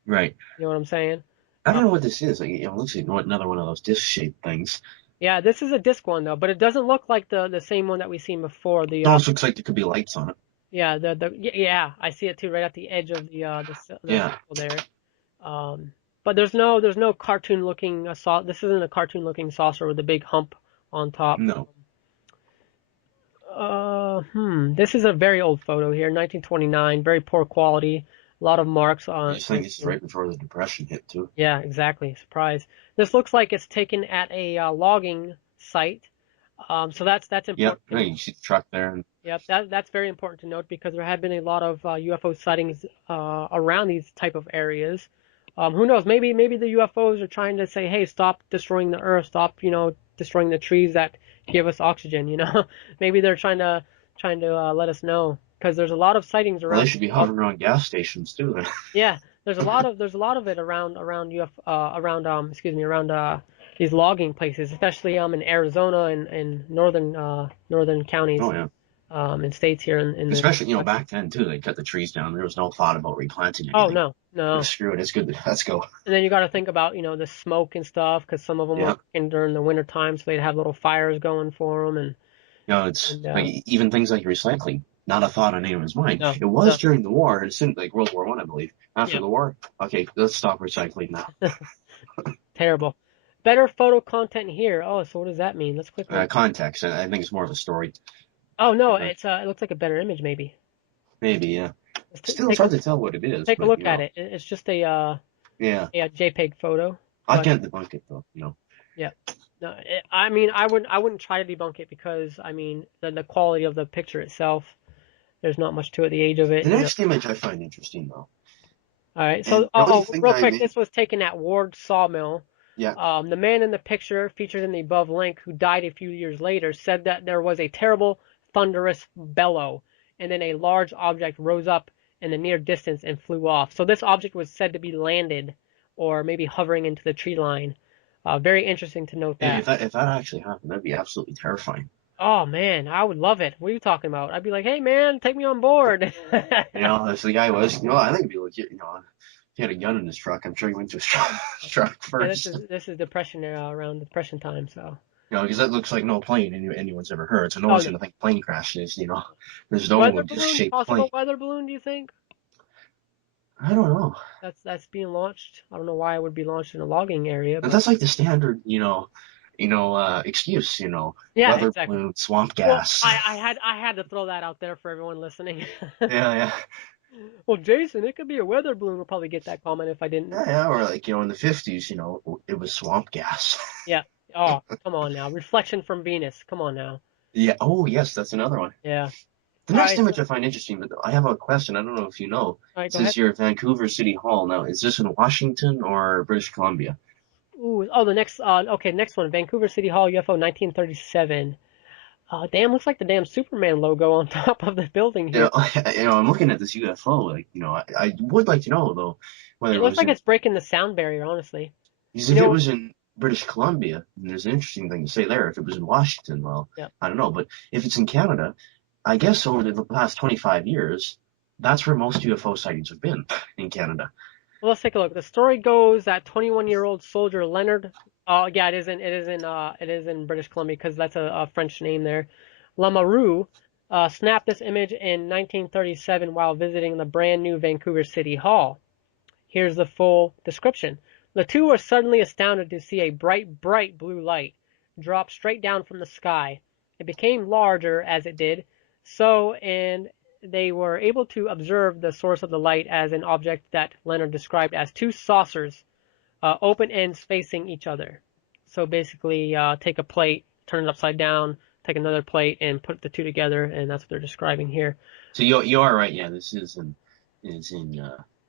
Right. You know what I'm saying? I Uh, don't know what this is. Like, it looks like another one of those disc-shaped things. yeah, this is a disc one though, but it doesn't look like the same one that we seen before. It almost looks like there could be lights on it. Yeah, yeah, I see it too, right at the edge of the Yeah. circle there. But there's no cartoon looking This isn't a cartoon looking saucer with a big hump on top. No. This is a very old photo here, 1929, very poor quality, a lot of marks I on. just think this is right before the Depression hit, too. Yeah, exactly. Surprise. This looks like it's taken at a logging site. So that's Yep. important to Right. note. You see the truck there. And, Yep, that's very important to note because there have been a lot of UFO sightings around these type of areas. Who knows? Maybe the UFOs are trying to say, hey, stop destroying the Earth, stop destroying the trees that give us oxygen. Maybe they're trying to let us know because there's a lot of sightings well, they around. should be hovering around gas stations, too. Then. Yeah, there's a lot of it around around these logging places, especially in Arizona and northern counties Oh, yeah. in states here in the Especially, US. back then, too. They cut the trees down. There was no thought about replanting Oh anything. no, no. Just screw it. It's good. Let's go. And then you got to think about the smoke and stuff because some of them were Yeah. cooking during the winter time, so they'd have little fires going for them It's and like even things like recycling, not a thought on anyone's mind. no, It was no, during the war, as soon like World War One, I believe. After yeah, the war, okay, let's stop recycling now. terrible. Better photo content here. Oh, so what does that mean? Let's click on. Context, I think it's more of a story. Oh no, Uh, it looks like a better image maybe. maybe, yeah. Let's Still, it's hard to tell what it is, take a but look at it. It's just yeah. a JPEG photo. I But can't debunk it though. yeah, no, I mean I wouldn't try to debunk it because I mean the quality of the picture itself. There's not much to it. The age of The it. next image I find interesting though, All right. and So the only thing real I quick, made, this was taken at Ward Sawmill. yeah, The man in the picture featured in the above link, who died a few years later, said that there was a terrible thunderous bellow, and then a large object rose up in the near distance and flew off. So this object was said to be landed, or maybe hovering into the tree line. Very interesting to note that. if that actually happened, that'd be absolutely terrifying. Oh man, I would love it. What are you talking about? I'd be like, hey man, take me on board. If the guy was, I think it'd be legit. If he had a gun in his truck, I'm sure he went to his truck Yeah, this first. is this is depression era around depression time, so. Because that looks like no plane anyone's ever heard. So no Oh one's no. gonna think plane crashes. There's no Weather just balloon, shaped possible plane. weather balloon, do you think? I don't know. That's being launched. I don't know why it would be launched in a logging area, But but that's like the standard, excuse. yeah, Weather exactly. balloon, swamp Well, gas. I had to throw that out there for everyone listening. Yeah, yeah, Well, Jason, it could be a weather balloon. We'll probably get that comment if I didn't. yeah, yeah. Or like in the 50s, it was swamp gas. Yeah. Oh, come on now. Reflection from Venus. Come on now. Yeah. Oh, yes, that's another one. Yeah. The All next right. So, image I find interesting, but I have a question. I don't know if you know. all right, It go says ahead. here Vancouver City Hall. Now, is this in Washington or British Columbia? Ooh. Oh, the next. Okay. Next one. Vancouver City Hall UFO 1937. Damn. Looks like the damn Superman logo on top of the building You here. know, I'm looking at this UFO. Like, I would like to know though whether It it looks was like in, it's breaking the sound barrier. Honestly. because You if it know. was in British Columbia, then there's an interesting thing to say there. If it was in Washington, well, Yeah. I don't know. But if it's in Canada, I guess over the past 25 years, that's where most UFO sightings have been in Canada. Well, let's take a look. The story goes that 21-year-old soldier Leonard. Oh, yeah, it is in British Columbia because that's a French name there. Lamoureux snapped this image in 1937 while visiting the brand new Vancouver City Hall. Here's the full description. The two were suddenly astounded to see a bright, bright blue light drop straight down from the sky. It became larger as it did, so and they were able to observe the source of the light as an object that Leonard described as two saucers, open ends facing each other. So basically, take a plate, turn it upside down, take another plate, and put the two together, and that's what they're describing here. So you are right. Yeah, this is in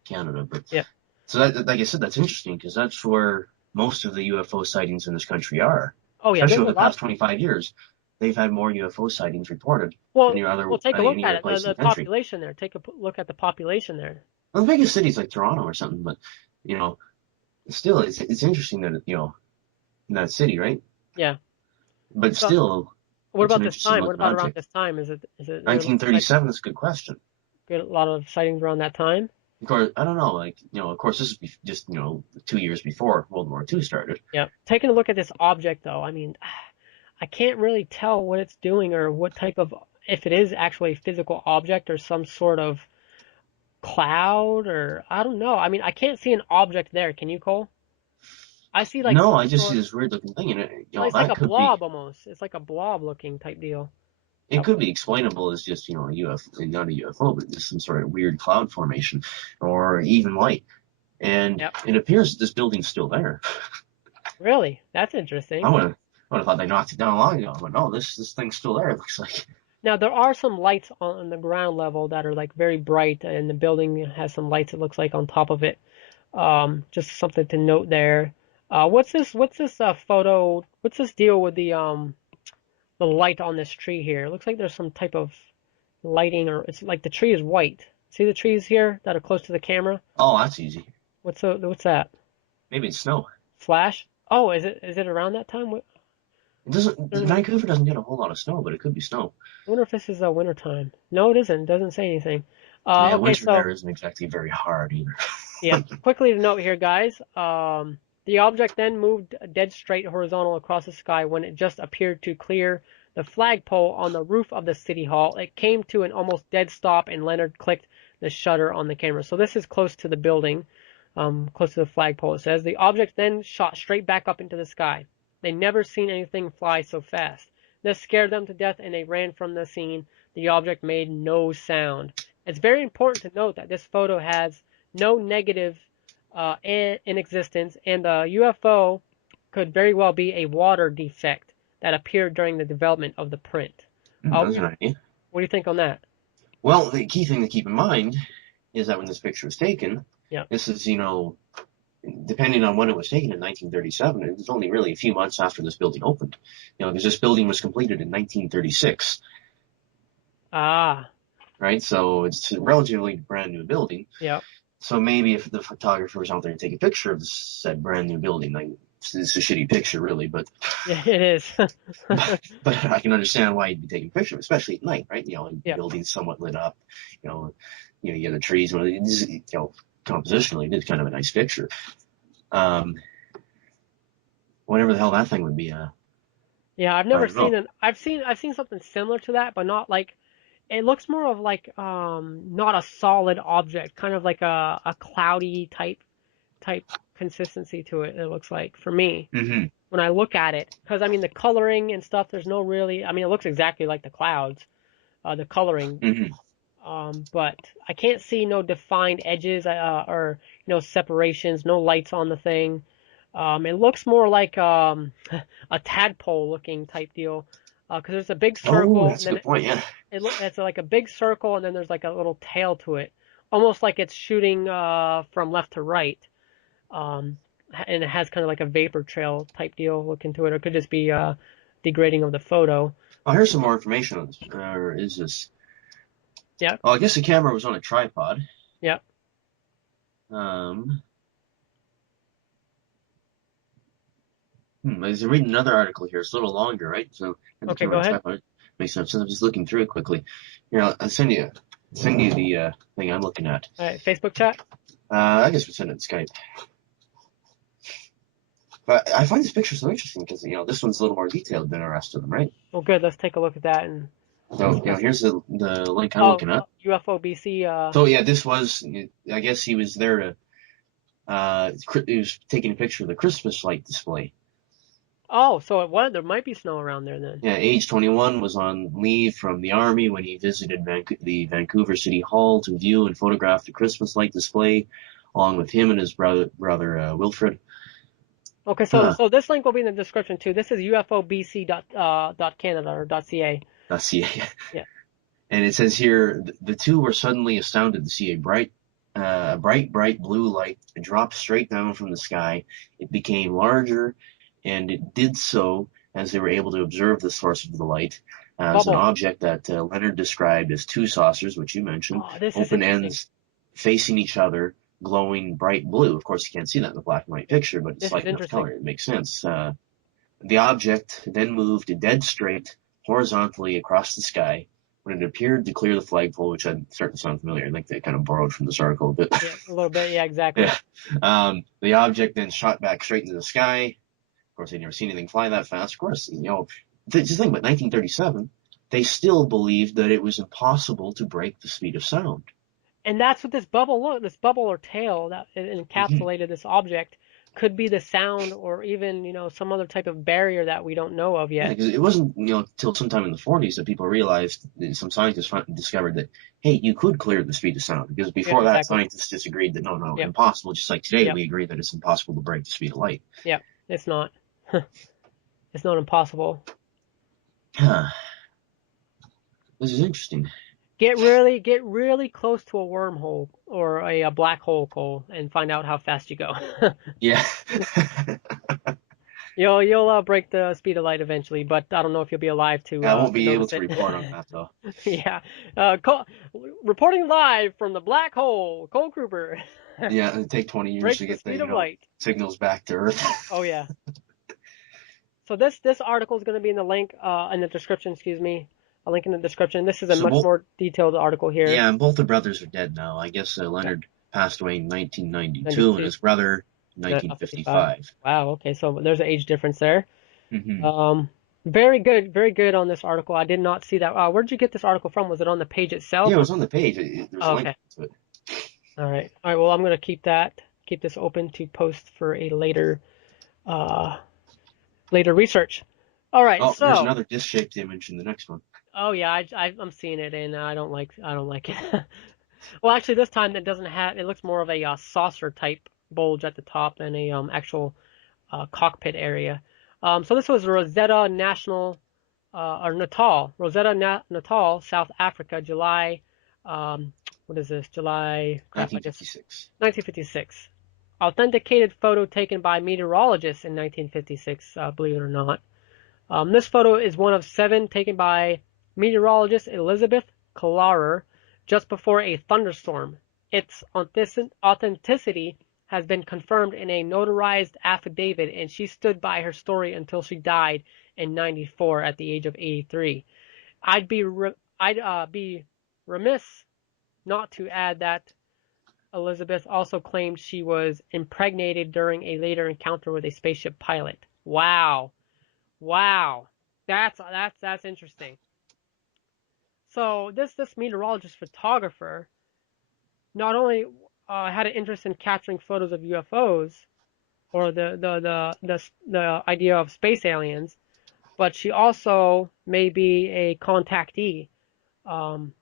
Canada, but Yeah. so that, like I said, that's interesting because that's where most of the UFO sightings in this country are. Oh yeah, Especially there's over a the lot. past 25 years, they've had more UFO sightings reported than Well, any other well, take a look any at other it. The, place in the the country. population there. Take a look at the population there. Well, the biggest cities like Toronto or something, but you know, still, it's interesting that in that city, right? Yeah. But So, still, what it's about an this interesting time? What looking about around object. this time? Is it there a lot of sight, 1937 is a good question. a lot of sightings around that time? Of course, I don't know. Like, of course, this is just 2 years before World War II started. Yeah. Taking a look at this object though, I mean, I can't really tell what it's doing or what type of if it is actually a physical object or some sort of cloud or I don't know. I mean, I can't see an object there. Can you, Cole? I see like No, some I just see sort. this weird looking thing, and It's like that a could be blob almost. It's like a blob looking type deal. it could be explainable as just a UFO, not a UFO, but just some sort of weird cloud formation, or even light. And Yep. it appears that this building's still there. Really? That's I interesting. would have thought they knocked it down long ago, but no, this thing's still there. It looks like. Now there are some lights on the ground level that are like very bright, and the building has some lights. It looks like on top of it. Just something to note there. What's this? What's this photo? What's this deal with the light on this tree here? It looks like there's some type of lighting, or it's like the tree is white. See the trees here that are close to the camera? Oh, that's easy. What's that? Maybe it's snow. Flash? Oh, is it around that time? What, It doesn't. I Vancouver doesn't get a whole lot of snow, but it could be snow. wonder if this is winter time. No, it isn't. It doesn't say anything. Yeah, Okay, winter so there isn't exactly very hard either. yeah, quickly to note here, guys. The object then moved dead straight horizontal across the sky when it just appeared to clear the flagpole on the roof of the city hall. It came to an almost dead stop, and Leonard clicked the shutter on the camera. So this is close to the building, close to the flagpole. It says the object then shot straight back up into the sky. They never seen anything fly so fast. This scared them to death, and they ran from the scene. The object made no sound. It's very important to note that this photo has no negative in existence, and the UFO could very well be a water defect that appeared during the development of the print. Uh, what, That's do an you, idea. what do you think on that? Well, the key thing to keep in mind is that when this picture was taken, Yeah, this is, depending on when it was taken in 1937, it was only really a few months after this building opened. Because this building was completed in 1936, ah, right? So it's a relatively brand new building. yeah, So maybe if the photographer was out there to take a picture of this said brand new building, like it's a shitty picture, really, but yeah, it is. but I can understand why you'd be taking pictures, especially at night, right? The Yeah, building's somewhat lit up. You know, you have the trees. Compositionally, it's kind of a nice picture. Um, whatever the hell that thing would be, yeah. I've I never don't know. seen an. I've seen something similar to that, but not like. It looks more of like not a solid object, kind of like a cloudy type consistency to it. It looks like for me Mm-hmm. when I look at it, because I mean the coloring and stuff. There's no really. I mean it looks exactly like the clouds, the coloring, Mm-hmm. but I can't see no defined edges or separations, no lights on the thing. It looks more like a tadpole looking type deal, because there's a big Oh, circle, that's and a then good point. Yeah. it's like a big circle, and then there's like a little tail to it, almost like it's shooting from left to right. Um, and it has kind of like a vapor trail type deal looking to it, or it could just be degrading of the photo. Oh, here's some more information on this. Or is this? Yeah, Oh, I guess the camera was on a tripod. yeah. Um, I was reading another article here. It's a little longer, right? So, the Okay, camera go on a ahead. tripod makes sense. I'm just looking through it quickly. Here, I'll send you the thing I'm looking at. All right, Facebook chat. I guess we'll send it to Skype. But I find this picture so interesting because this one's a little more detailed than the rest of them, right? Well, good. Let's take a look at that and So discuss it. here's the link I'm Oh, looking at. UFO BC. So yeah, this was, I guess he was there to he was taking a picture of the Christmas light display. Oh, so there might be snow around there then. Yeah, age 21, was on leave from the army when he visited the Vancouver City Hall to view and photograph the Christmas light display, along with him and his brother Wilfred. Okay, Huh. so this link will be in the description too. This is UFOBC dot Canada or dot .ca. .ca. Yeah. And it says here, the two were suddenly astounded to see a bright blue light drop straight down from the sky. It became larger, and it did so as they were able to observe the source of the light as an Bubble. object that Leonard described as two saucers, which you mentioned, Oh, this is open interesting. ends facing each other, glowing bright blue. Of course, you can't see that in the black and white picture, but it's This is light enough interesting. color. It makes sense. The object then moved dead straight, horizontally across the sky. When it appeared to clear the flagpole, which I'm starting to sound familiar, I think they kind of borrowed from this article a bit. Yeah, a little bit. Yeah, exactly. Yeah. The object then shot back straight into the sky. Of course, they'd never seen anything fly that fast. Of course, just think about 1937. They still believed that it was impossible to break the speed of sound. And that's what this bubble or tail that Mm-hmm. encapsulated this object could be the sound or even, some other type of barrier that we don't know of Yeah, yet. because it wasn't, till sometime in the 40s that people realized, that some scientists discovered that, hey, you could clear the speed of sound. Because Yeah, before that, exactly. scientists disagreed that no, Yep, impossible. Just like today, yep, we agree that it's impossible to break the speed of light. yep. It's not. It's not impossible. This is interesting. Get really close to a wormhole or a black hole, Cole, and find out how fast you go. Yeah. You'll break the speed of light eventually, but I don't know if you'll be alive I won't to be able notice to it. report on that, though. Yeah. Reporting live from the black hole, Cole Kruper. Yeah, it'd take 20 years Breaks to the get the, speed of light. signals back to Earth. Oh yeah. So this article is going to be in the link in the description. Excuse me, a link in the description. This is a So much both, more detailed article here. yeah, both the brothers are dead now. I guess Yeah, Leonard passed away in 1992 and 92, his brother not 55. 1955. Wow. Okay, so there's an age difference there. Mm-hmm. Um, very good on this article. I did not see that. Where did you get this article from? Was it on the page Yeah, itself? it was on the page. There's a Oh, link okay. to it. All right. All right. Well, I'm gonna keep this open to post for a uh, later research. All right. Oh, there's So, another disc-shaped image in the next one. oh yeah, I'm seeing it, and I don't like it. Well, actually, this time it doesn't have. It looks more of a saucer type bulge at the top than a actual cockpit area. So this was Natal, South Africa, July. What is this? July. Crap, I guess 1956. 1956. Authenticated photo taken by meteorologists in 1956. Believe it or not. This photo is one of 7 taken by meteorologist Elizabeth Klarer just before a thunderstorm. Its authenticity has been confirmed in a notarized affidavit, and she stood by her story until she died in '94 at the age of 83. I'd be remiss not to add that Elizabeth also claimed she was impregnated during a later encounter with a spaceship pilot. Wow. Wow, that's interesting. So this meteorologist photographer not only had an interest in capturing photos of UFOs or the idea of space aliens, but she also may be a contactee. Um,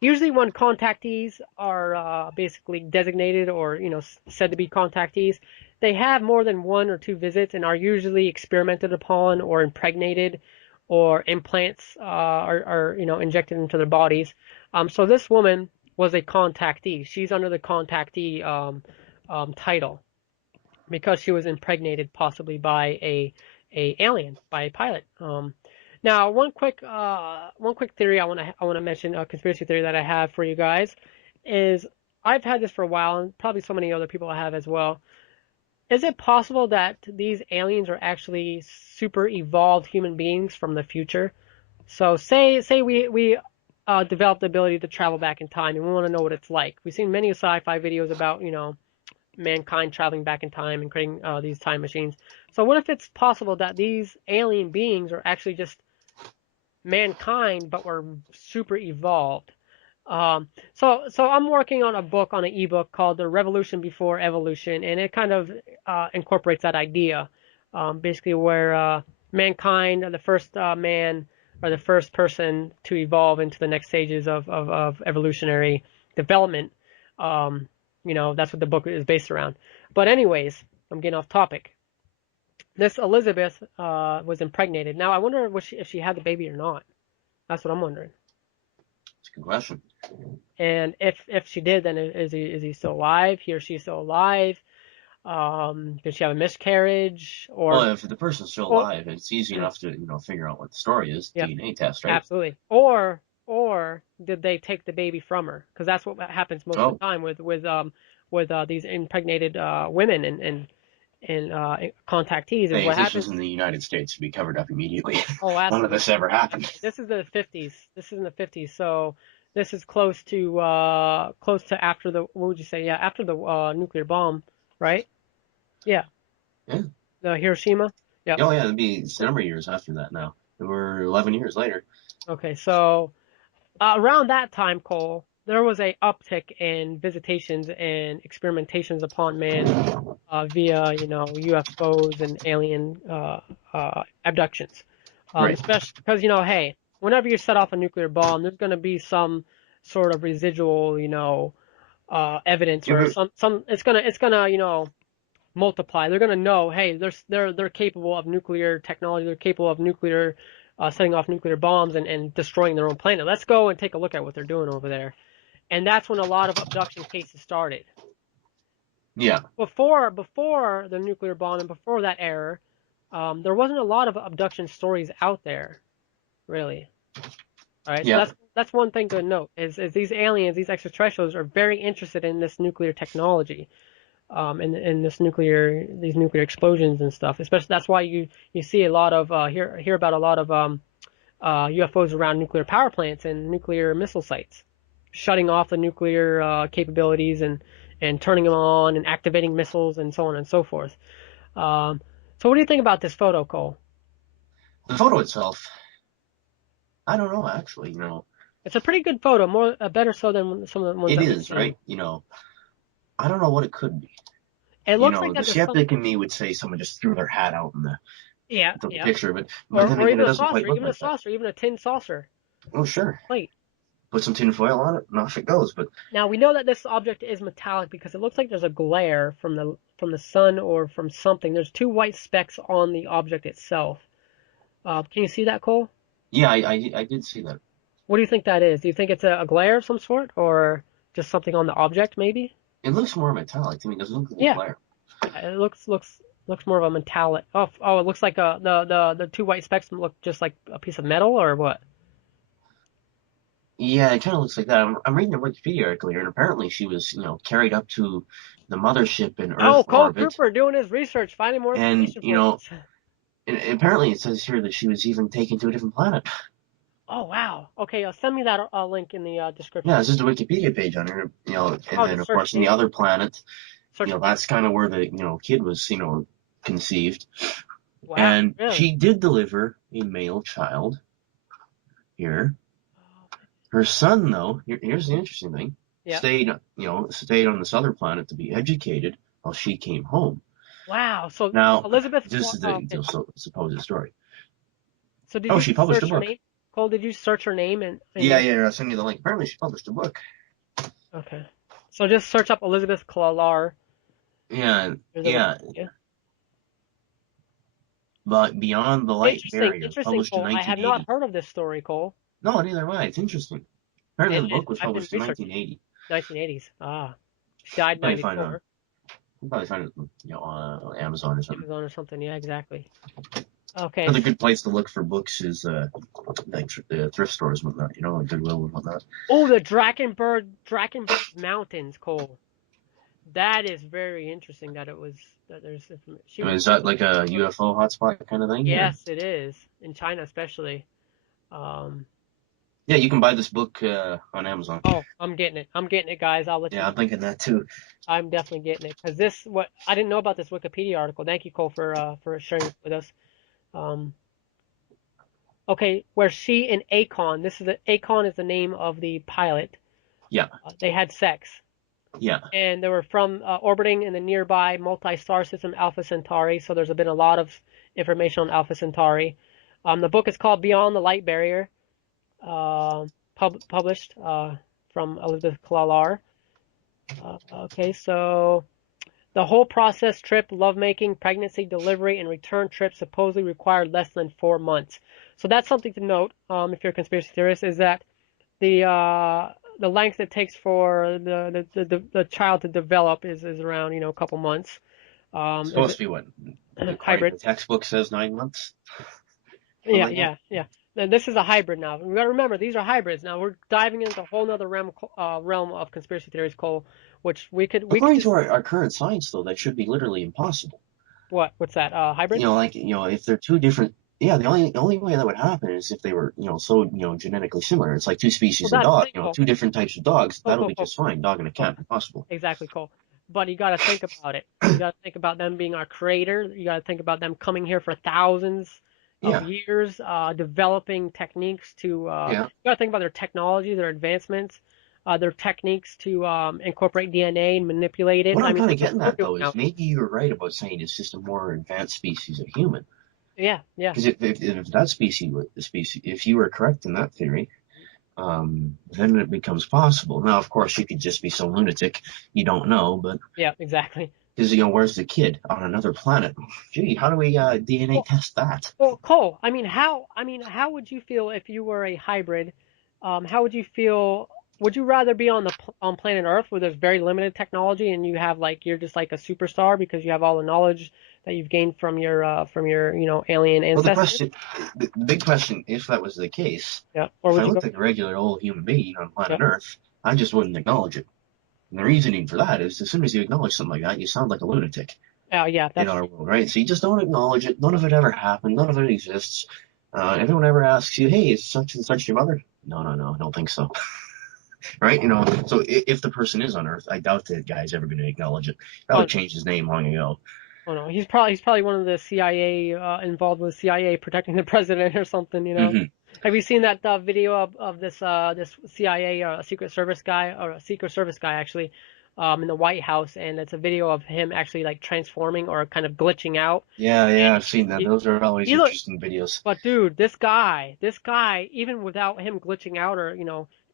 Usually, when contactees are basically designated or said to be contactees, they have more than 1 or 2 visits and are usually experimented upon or impregnated, or implants are injected into their bodies. So this woman was a contactee. She's under the contactee title because she was impregnated possibly by a alien, by a pilot. Now, one quick theory I want to mention, a conspiracy theory that I have for you guys, is I've had this for a while, and probably so many other people have as well. Is it possible that these aliens are actually super evolved human beings from the future? So say we develop the ability to travel back in time, and we want to know what it's like. We've seen many sci-fi videos about mankind traveling back in time and creating these time machines. So what if it's possible that these alien beings are actually just mankind, but were super evolved? So I'm working on a book, on an ebook called The Revolution Before Evolution, and it kind of incorporates that idea, basically where mankind, the first man or the first person to evolve into the next stages of evolutionary development. That's what the book is based around. But anyways, I'm getting off topic. This Elizabeth was impregnated. Now I wonder if she had the baby or not. That's what I'm wondering. That's a good question. And if she did, then is he still alive? He or she is still alive? Did she have a miscarriage? Well, if the person's still Or alive, it's easy enough to figure out what the story is. Yep, DNA test, right? absolutely. Or did they take the baby from her? Because that's what happens most of the Oh, time with these impregnated women and contactees is hey, if what this was happens. in the United States, it'd be covered up immediately. Oh, None of absolutely. this ever happened. This is the 50s. This is in the 50s. So this is close to after the, what would you say? Yeah, after the nuclear bomb, right? Yeah, Yeah. the Hiroshima. Yep. Oh, yeah, it'd be a number of years after that now. We're 11 years later. Okay, so around that time, Cole, there was a uptick in visitations and experimentations upon man via, UFOs and alien abductions. Right. Especially because, hey, whenever you set off a nuclear bomb, there's going to be some sort of residual, evidence, or Yeah, it's gonna, multiply. They're gonna know, hey, they're capable of nuclear technology. They're capable of nuclear setting off nuclear bombs and destroying their own planet. Let's go and take a look at what they're doing over there. And that's when a lot of abduction cases started. yeah, Before the nuclear bomb and before that era, there wasn't a lot of abduction stories out there, really. All right, so yeah. that's one thing to note is these aliens, these extraterrestrials, are very interested in this nuclear technology, in these nuclear explosions and stuff. Especially that's why you see a lot of hear about a lot of UFOs around nuclear power plants and nuclear missile sites, shutting off the nuclear capabilities and turning them on and activating missiles and so on and so forth. Um, so what do you think about this photo, Cole? The photo itself, I don't know, actually. It's a pretty good photo, more better so than some of the ones It that we've is, seen. right? I don't know what it could be. It looks like The that there's some, skeptic in me would say someone just threw their hat out in yeah, the yeah, picture, but then or again, even it a doesn't saucer, quite look like that. even a tin saucer Oh, sure. plate. Put some tin foil on it, and off it goes. But Now we know that this object is metallic because it looks like there's a glare from the sun or from something. There's two white specks on the object itself. Can you see that, Cole? yeah, I did see that. What do you think that is? Do you think it's a glare of some sort, or just something on the object, maybe? It looks more metallic to me. It doesn't look like a Yeah, glare. it looks more of a metallic. It looks like the two white specks look just like a piece of metal, or what? Yeah, it kind of looks like that. I'm reading a Wikipedia article here, and apparently she was, carried up to the mothership in Oh, Earth Cole orbit, Kruper doing his research, finding more and information for us. and apparently it says here that she was even taken to a different planet. Oh wow. Okay, send me that link in the Yeah, description. this is the Wikipedia page on her, and Oh, then just of search course in the name. other planet, Search. that's kind of where the kid was, conceived, Wow, and really? she did deliver a male child here. Her son, though, here's the interesting thing, Yeah. stayed on this other planet to be educated while she came home. Wow. So Now, Elizabeth. this is Okay. the supposed story. So did Oh, you she just published a search her book. name? Cole, did you search her name and Yeah, then? yeah, I'll send you the link. Apparently, she published a book. Okay. So just search up Elizabeth Klalar. Yeah, There's a yeah. yeah. But Beyond the Light Interesting, Barrier, interesting, published in Cole. I have not 1980. heard of this story, Cole. No, neither am I. It's interesting. Apparently, the And book was I've been published in researching 1980. 1980s. Ah, she died Probably find it on, 94. probably find it, on Amazon or something. Amazon or something. Yeah, exactly. Okay. Another good place to look for books is like thrift stores and whatnot. Like Goodwill and whatnot. Oh, the Drakensberg Mountains, Cole. That is very interesting. That it was that there's she I mean, was is that like a UFO hotspot kind of thing? Or yes, it is in China especially. Um, yeah, you can buy this book on Amazon. oh, I'm getting it. I'm getting it, guys. I'll let you Yeah, know. I'm thinking that too. I'm definitely getting it because this what I didn't know about this Wikipedia article. Thank you, Cole, for sharing it with us. Um, okay, where she and Akon. Akon is the name of the pilot. Yeah, They had sex, yeah. and they were from orbiting in the nearby multi-star system Alpha Centauri. So there's been a lot of information on Alpha Centauri. The book is called Beyond the Light Barrier, published from Elizabeth Klalar. Okay, so the whole process trip, lovemaking, pregnancy, delivery, and return trip supposedly required less than 4 months. So that's something to note if you're a conspiracy theorist, is that the length it takes for the child to develop is around a couple months. It's Is supposed it to be what, according hybrid? to the textbook, says 9 months. Something Yeah, like that. yeah, yeah. And this is a hybrid now. We got to remember these are hybrids. Now we're diving into a whole other realm of conspiracy theories, Cole, which we could According to just our current science, though, that should be literally impossible. what's that? Hybrid? If they're two different, yeah, the only way that would happen is if they were, so, genetically similar. It's like two Well, species of that's the dog, thing, Cole. two different types of dogs. Cole, That'll Cole, be Cole, just fine. Dog and a Cole. cat, impossible. Exactly, Cole. But you got to think about it. You got to think about them being our creator. You got to think about them coming here for thousands of Yeah, years, developing techniques to. yeah. You got to think about their technology, their advancements, their techniques to incorporate DNA and manipulate it. What I I'm mean, kind of look what getting we're at doing though now. is maybe you're right about saying it's just a more advanced species of human. Yeah, yeah. Because if that species, if you were correct in that theory, then it becomes possible. Now, of course, you could just be so lunatic you don't know, but Yeah, exactly. because where's the kid on another planet? Gee, how do we DNA Well, test that? well, Cole, how would you feel if you were a hybrid? How would you feel? Would you rather be on planet Earth where there's very limited technology and you have like you're just like a superstar because you have all the knowledge that you've gained from your alien Well, ancestors? the big question, if that was the case, Yeah. Or if I would you go? looked like a regular old human being on Yeah. planet Earth, I just wouldn't acknowledge it. And the reasoning for that is, as soon as you acknowledge something like that, you sound like a lunatic Yeah. in That's our true. world, right? So you just don't acknowledge it. None of it ever happened. None of it exists. Everyone ever asks you, "Hey, is such and such your mother?" No, no, no, I don't think so. Right? So if the person is on Earth, I doubt the guy's ever going to acknowledge it. Oh Probably no. changed his name long ago. Oh no. He's probably one of the CIA involved with CIA protecting the president or something. Hmm. Have you seen that video of this CIA Secret Service guy or a Secret Service guy actually in the White House, and it's a video of him actually like transforming or kind of glitching out. Yeah, And yeah, I've seen that. he, Those are always he look, interesting videos. but dude, this guy, even without him glitching out or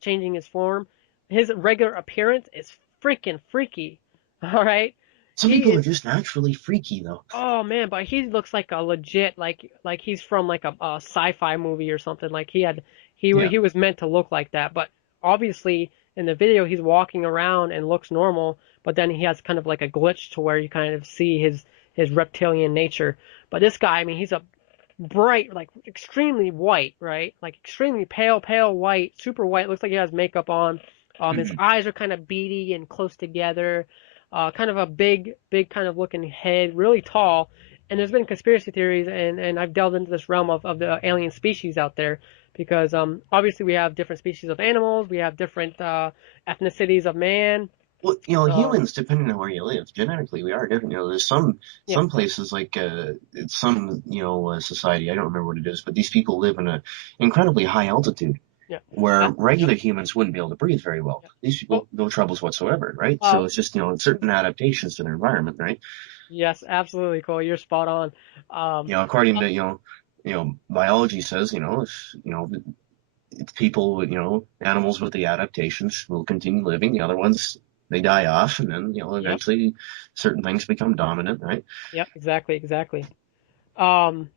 changing his form, his regular appearance is freaking freaky. All right, Some he people are is. just naturally freaky, though. Oh man, but he looks like a legit like he's from like a sci-fi movie or something. Like Yeah. he was meant to look like that. But obviously in the video he's walking around and looks normal, but then he has kind of like a glitch to where you kind of see his reptilian nature. But this guy, I mean, he's a bright, like extremely white, right? Like extremely pale white, super white. Looks like he has makeup on. His Hmm. eyes are kind of beady and close together. Kind of a big kind of looking head, really tall. And there's been conspiracy theories, and I've delved into this realm of the alien species out there because obviously we have different species of animals, we have different ethnicities of man. Well, Uh, humans, depending on where you live, genetically we are different. There's yeah, some places like some society, I don't remember what it is, but these people live in a incredibly high altitude yeah, where that, regular humans wouldn't be able to breathe very well. yeah. These Well, people no troubles whatsoever, right? So it's just certain adaptations to their environment, right? yes, absolutely, Cole. You're spot on. Um, According to biology says if people animals with the adaptations will continue living, the other ones they die off, and then Yep. eventually certain things become dominant, right? Yep. Exactly. Exactly. Um,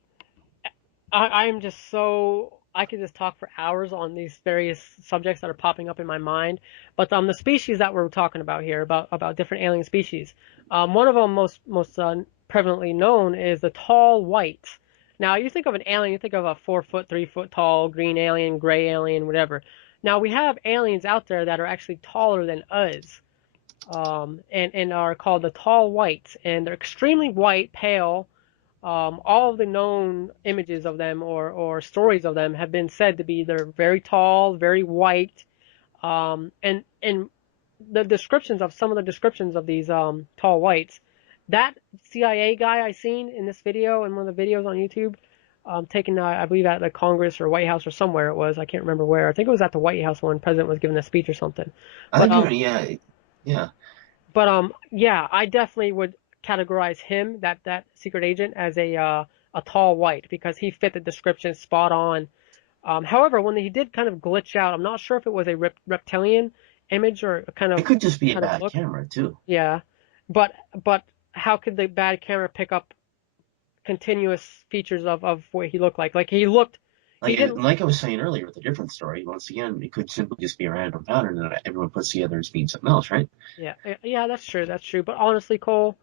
I'm just so I could just talk for hours on these various subjects that are popping up in my mind. But the species that we're talking about here, about different alien species, one of them most prevalently known is the tall white. Now, you think of an alien, you think of a 4 foot, 3 foot tall green alien, gray alien, whatever. Now we have aliens out there that are actually taller than us, and are called the tall whites, and they're extremely white, pale. All of the known images of them or stories of them have been said to be they're very tall, very white, and the descriptions of some of the descriptions of these tall whites. That CIA guy I seen in this video in one of the videos on YouTube, taken I believe at the Congress or White House or somewhere it was, I can't remember where. I think it was at the White House when the president was giving a speech or something. I But think yeah, yeah. yeah, I definitely would categorize him, that secret agent, as a tall white because he fit the description spot on. However, when he did kind of glitch out, I'm not sure if it was a reptilian image or It could just be a kind of bad look. camera too. Yeah, but how could the bad camera pick up continuous features of what he looked like? Like he didn't. Like I was saying earlier with a different story, once again, it could simply just be a random pattern that everyone puts together as being something else, right? Yeah, yeah, that's true, that's true. But honestly, Cole,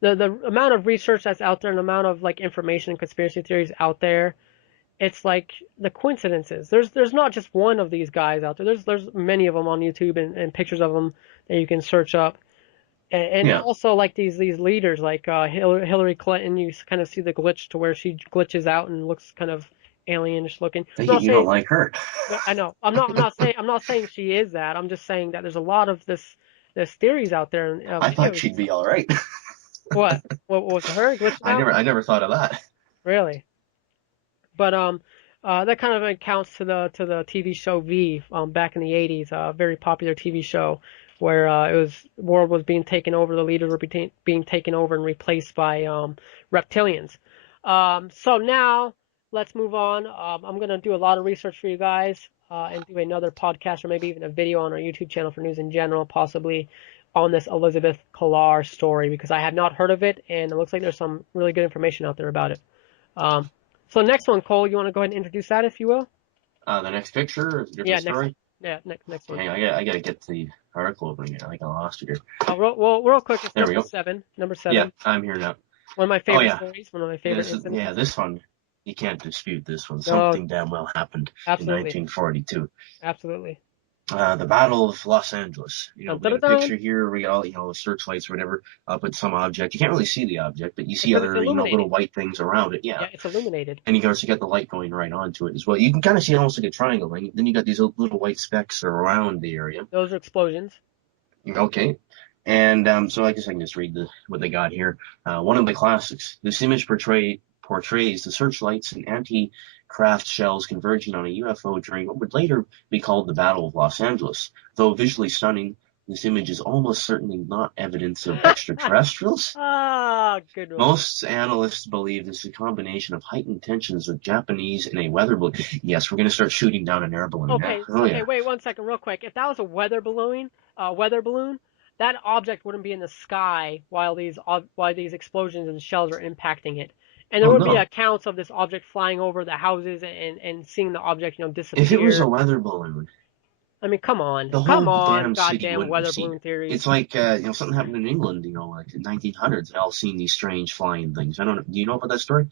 the amount of research that's out there and the amount of like information and conspiracy theories out there, it's like the coincidences. There's not just one of these guys out there. There's many of them on YouTube and pictures of them that you can search up. And Yeah. also like these leaders like Hillary Clinton, you kind of see the glitch to where she glitches out and looks kind of alienish looking. I'm not You don't saying like her. I know. I'm not saying she is that. I'm just saying that there's a lot of this theories out there and I thought videos. she'd be all right. What? What was her glitching out? I never thought of that. Really? But that kind of accounts to the TV show V back in the 80s, a very popular TV show where it was world was being taken over, the leaders were being taken over and replaced by reptilians. So now let's move on. I'm gonna do a lot of research for you guys and do another podcast or maybe even a video on our YouTube channel for news in general, possibly on this Elizabeth Collar story because I have not heard of it and it looks like there's some really good information out there about it. Um, so next one, Cole, you want to go ahead and introduce that, if you will? The next picture is a different Yeah, next. story. Yeah, next one. Hang on, I gotta get the article open again. I think I lost it here. Real quick, it's There we number go. seven. Number Yeah, seven. I'm here now. One of my Oh favorite yeah, stories. One of my favorite yeah. incidents. This one you can't dispute. This one, No, something damn well happened in absolutely, 1942. absolutely. The Battle of Los Angeles. Dun, We dun, got dun, a dun. picture here. We got all, searchlights or whatever up at some object. You can't really see the object, but you see Because it's other, little illuminated. white things around it. Yeah, Yeah. it's illuminated. And you also got the light going right onto it as well. You can kind of see almost like a triangle. And then you got these little white specks around the area. Those are explosions. Okay. And so I guess I can just read what they got here. One of the classics. This image portrays the searchlights and anti-craft shells converging on a UFO during what would later be called the Battle of Los Angeles. Though visually stunning, this image is almost certainly not evidence of extraterrestrials. Ah, good one. Most analysts believe this is a combination of heightened tensions with Japanese and a weather balloon. Yes, we're going to start shooting down an air balloon now. Okay, Oh, okay, yeah. wait 1 second, real quick. If that was a weather balloon, that object wouldn't be in the sky while these explosions and shells are impacting it, and there Oh, would be no. accounts of this object flying over the houses and seeing the object, If it was a disappear. weather balloon, I mean, the come whole on, damn city goddamn wouldn't have weather seen balloon it. theories. It's like something happened in England, like in 1900s. They all seen these strange flying things. I don't know. Do you know about that story?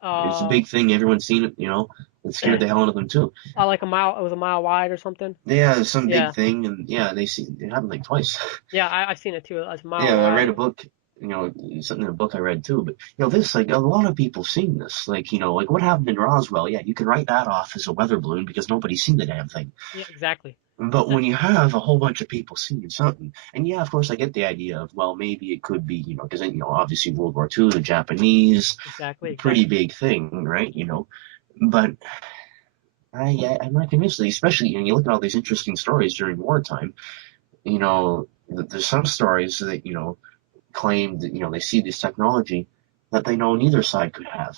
It's a Uh, big thing. Everyone's seen it. It scared the hell out of them too. like a mile, it was a mile wide or something. Yeah, it's some big Yeah, thing, and yeah, they see it happened like twice. yeah, I've seen it too. It's a mile Yeah, I read wide. a book. Something in a book I read too. But this like a lot of people seen this. Like like what happened in Roswell. Yeah, you can write that off as a weather balloon because nobody's seen the damn thing. Yeah, exactly. But when you have a whole bunch of people seeing something, and yeah, of course, I get the idea of, well, maybe it could be, because, obviously World War II, the Japanese, Exactly, pretty exactly. big thing, right? But I'm not convinced, especially, you look at all these interesting stories during wartime, there's some stories that, claim that, they see this technology that they know neither side could have,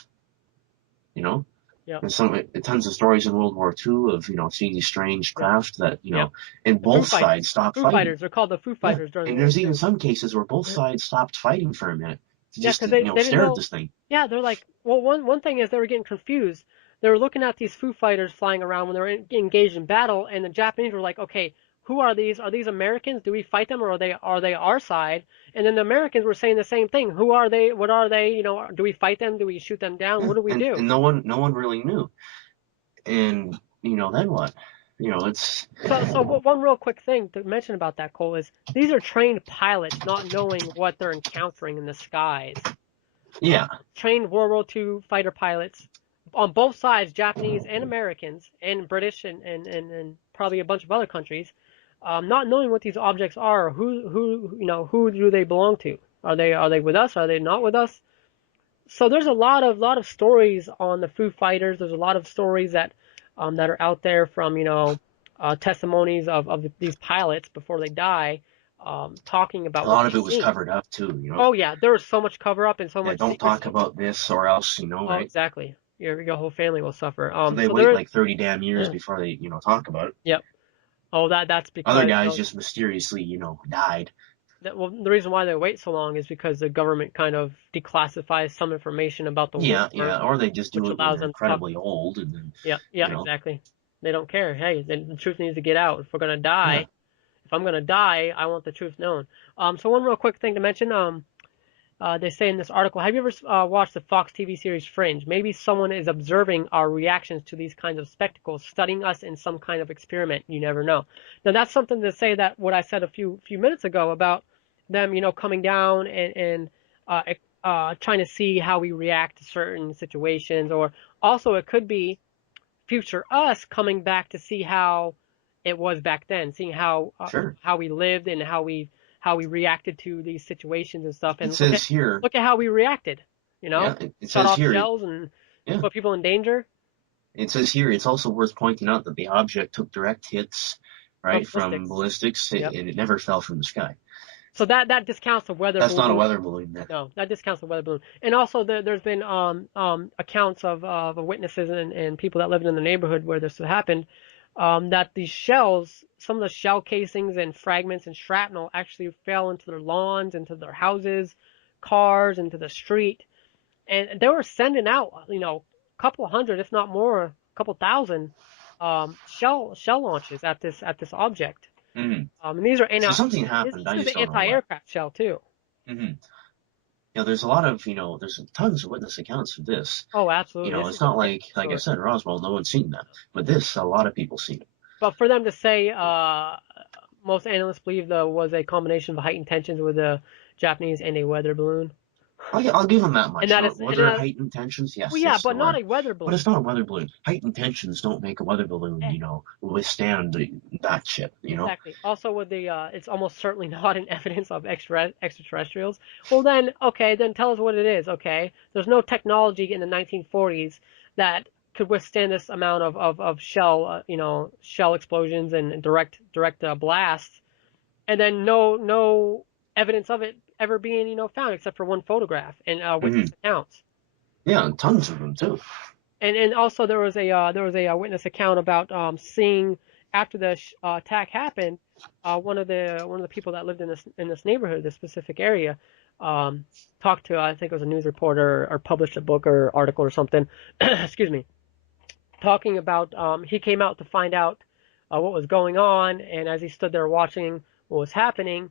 you know? Yep. There's tons of stories in World War II of seeing these strange Yep. craft that Yep. and The Foo both Fighters. sides stopped Foo fighting. Fighters. They're called the Foo Yeah, Fighters during and World there's War even II. some cases where both Yeah. sides stopped fighting for a minute to Yeah, just because they didn't stare at know. this thing. Yeah, they're like, well, one thing is they were getting confused. They were looking at these Foo Fighters flying around when they were engaged in battle, and the Japanese were like, okay, who are these? Are these Americans? Do we fight them, or are they our side? And then the Americans were saying the same thing. Who are they? What are they? Do we fight them? Do we shoot them down? Yeah, What do we do? and no one really knew. And then what? It's So one real quick thing to mention about that, Cole, is these are trained pilots not knowing what they're encountering in the skies. yeah, Trained World War II fighter pilots on both sides, Japanese and Americans, and British and probably a bunch of other countries, not knowing what these objects are, or who do they belong to? Are they with us? Are they not with us? So there's a lot of stories on the Foo Fighters. There's a lot of stories that are out there from testimonies of these pilots before they die, talking a about what lot of they've it was seen. covered up too. Oh yeah, there was so much cover up and so Yeah, much don't talk secrecy. about this or else, Oh, right? exactly. Your whole family will suffer. So they So wait there is, like 30 damn years before they, talk about it. yep. Oh, that's Other because guys just mysteriously, died. well, the reason why they wait so long is because the government kind of declassifies some information about the Yeah, war, yeah, or they just do which it when allows they're them to talk. incredibly old and then, Yeah, you yeah, know, exactly. They don't care. Hey, then the truth needs to get out. If we're gonna yeah, die, if I'm gonna die, I want the truth known. So one real quick thing to mention. They say in this article, have you ever watched the Fox TV series Fringe? Maybe someone is observing our reactions to these kinds of spectacles, studying us in some kind of experiment. You never know. Now that's something to say that what I said a few minutes ago about them, coming down and uh, trying to see how we react to certain situations, or also it could be future us coming back to see how it was back then, seeing sure. how we lived and how we reacted to these situations and stuff, It and look at says here, look at how we reacted. yeah, it Shut says off here, shells and yeah, put people in danger. it says here, it's also worth pointing out that the object took direct hits, From right, from ballistics. ballistics, Yep. and it never fell from the sky. So that discounts the weather That's not a balloon. weather balloon then. No, that discounts the weather balloon. And also, there's been accounts of witnesses and people that lived in the neighborhood where this happened, that these shells, some of the shell casings and fragments and shrapnel actually fell into their lawns, into their houses, cars, into the street, and they were sending out, a couple hundred, if not more, a couple thousand, shell launches at this object. Mm-hmm. And these are So something this happened. I is just an don't know what. anti-aircraft shell too. Mm-hmm. There's a lot of, there's tons of witness accounts of this. Oh, absolutely. This It's is a not big like I story. said, Roswell, no one's seen that. But this, a lot of people seen it. But for them to say, most analysts believe there was a combination of heightened tensions with the Japanese and a weather balloon, I'll give them that and much. that is, Was and there heightened tensions? well, Yes, yeah, yes, but there not were. a weather But balloon. it's not a weather balloon. Heightened tensions don't make a weather balloon, Eh, withstand that shit. Exactly. Also, with it's almost certainly not an evidence of extraterrestrials. Well, then, okay, then tell us what it is. Okay, there's no technology in the 1940s that could withstand this amount of shell explosions and direct blasts, and then no evidence of it ever being found except for one photograph and witness Hmm. accounts. Yeah, tons of them too. And also there was a witness account about seeing after the attack happened, one of the people that lived in this neighborhood, this specific area, um, talked to, I think it was a news reporter, or published a book or article or something. Excuse me, talking about he came out to find out what was going on, and as he stood there watching what was happening,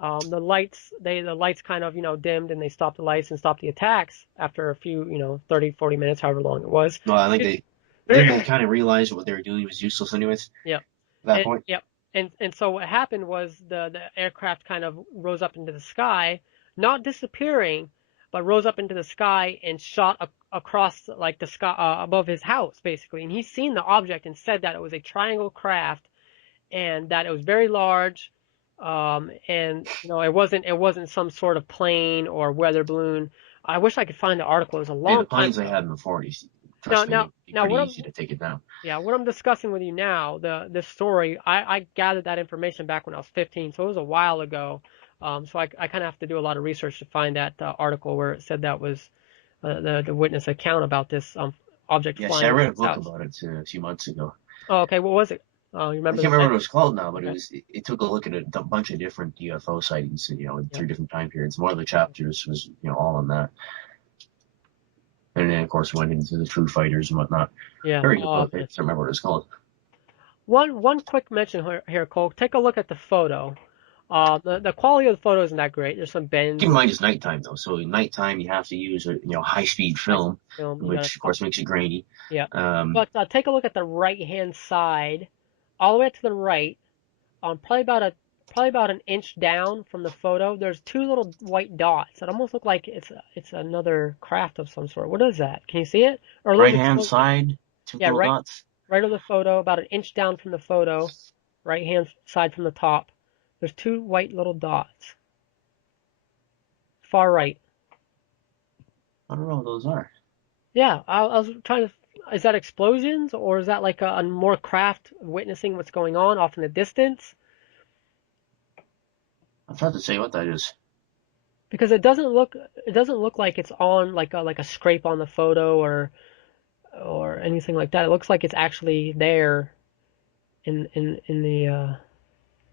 the lights kind of dimmed, and they stopped the lights and stopped the attacks after a few 30 40 minutes, however long it was. Well, I think Excuse they me. kind of realized what they were doing was useless anyways Yep. at that And point. yep. And so what happened was the aircraft kind of rose up into the sky, not disappearing, but rose up into the sky and shot across like the sky above his house basically. And he's seen the object and said that it was a triangle craft and that it was very large. And it wasn't some sort of plane or weather balloon. I wish I could find the article. It was a Hey, the long time planes they ago. had in the 40s, Now, trust me, now, it'd be now, pretty what I'm easy to take it down. yeah, what I'm discussing with you now, this story, I gathered that information back when I was 15, so it was a while ago. So I kind of have to do a lot of research to find that article where it said that was the witness account about this object Yeah, see, I flying read a book south. about it a few months ago. Oh, okay. What was it? Oh, you I remember can't the remember what it title? was called now, but Okay. it took a look at a bunch of different UFO sightings, in Yeah. 3 different time periods. One of the chapters was, all on that. And then, of course, went into the Foo Fighters and whatnot. Yeah. Very good Oh book. I man. can't remember what it's called. One quick mention here, Cole. Take a look at the photo. The quality of the photo isn't that great. There's some bends Keep in and mind it's nighttime though, so nighttime you have to use a high speed nice film, film. You gotta which of course makes it grainy. yeah. Um, But take a look at the right hand side, all the way to the right. Probably about an inch down from the photo. There's two little white dots that almost look like it's another craft of some sort. What is that? Can you see it? Or are those right hand explosions? side, two Yeah, little right dots. right of the photo, about an inch down from the photo, right hand side from the top. There's two white little dots. Far right. I don't know what those are. Yeah, I was trying to. Is that explosions or is that like a more craft witnessing what's going on off in the distance? I'm trying to say what that is. Because it doesn't look like it's on like a scrape on the photo or anything like that. It looks like it's actually there in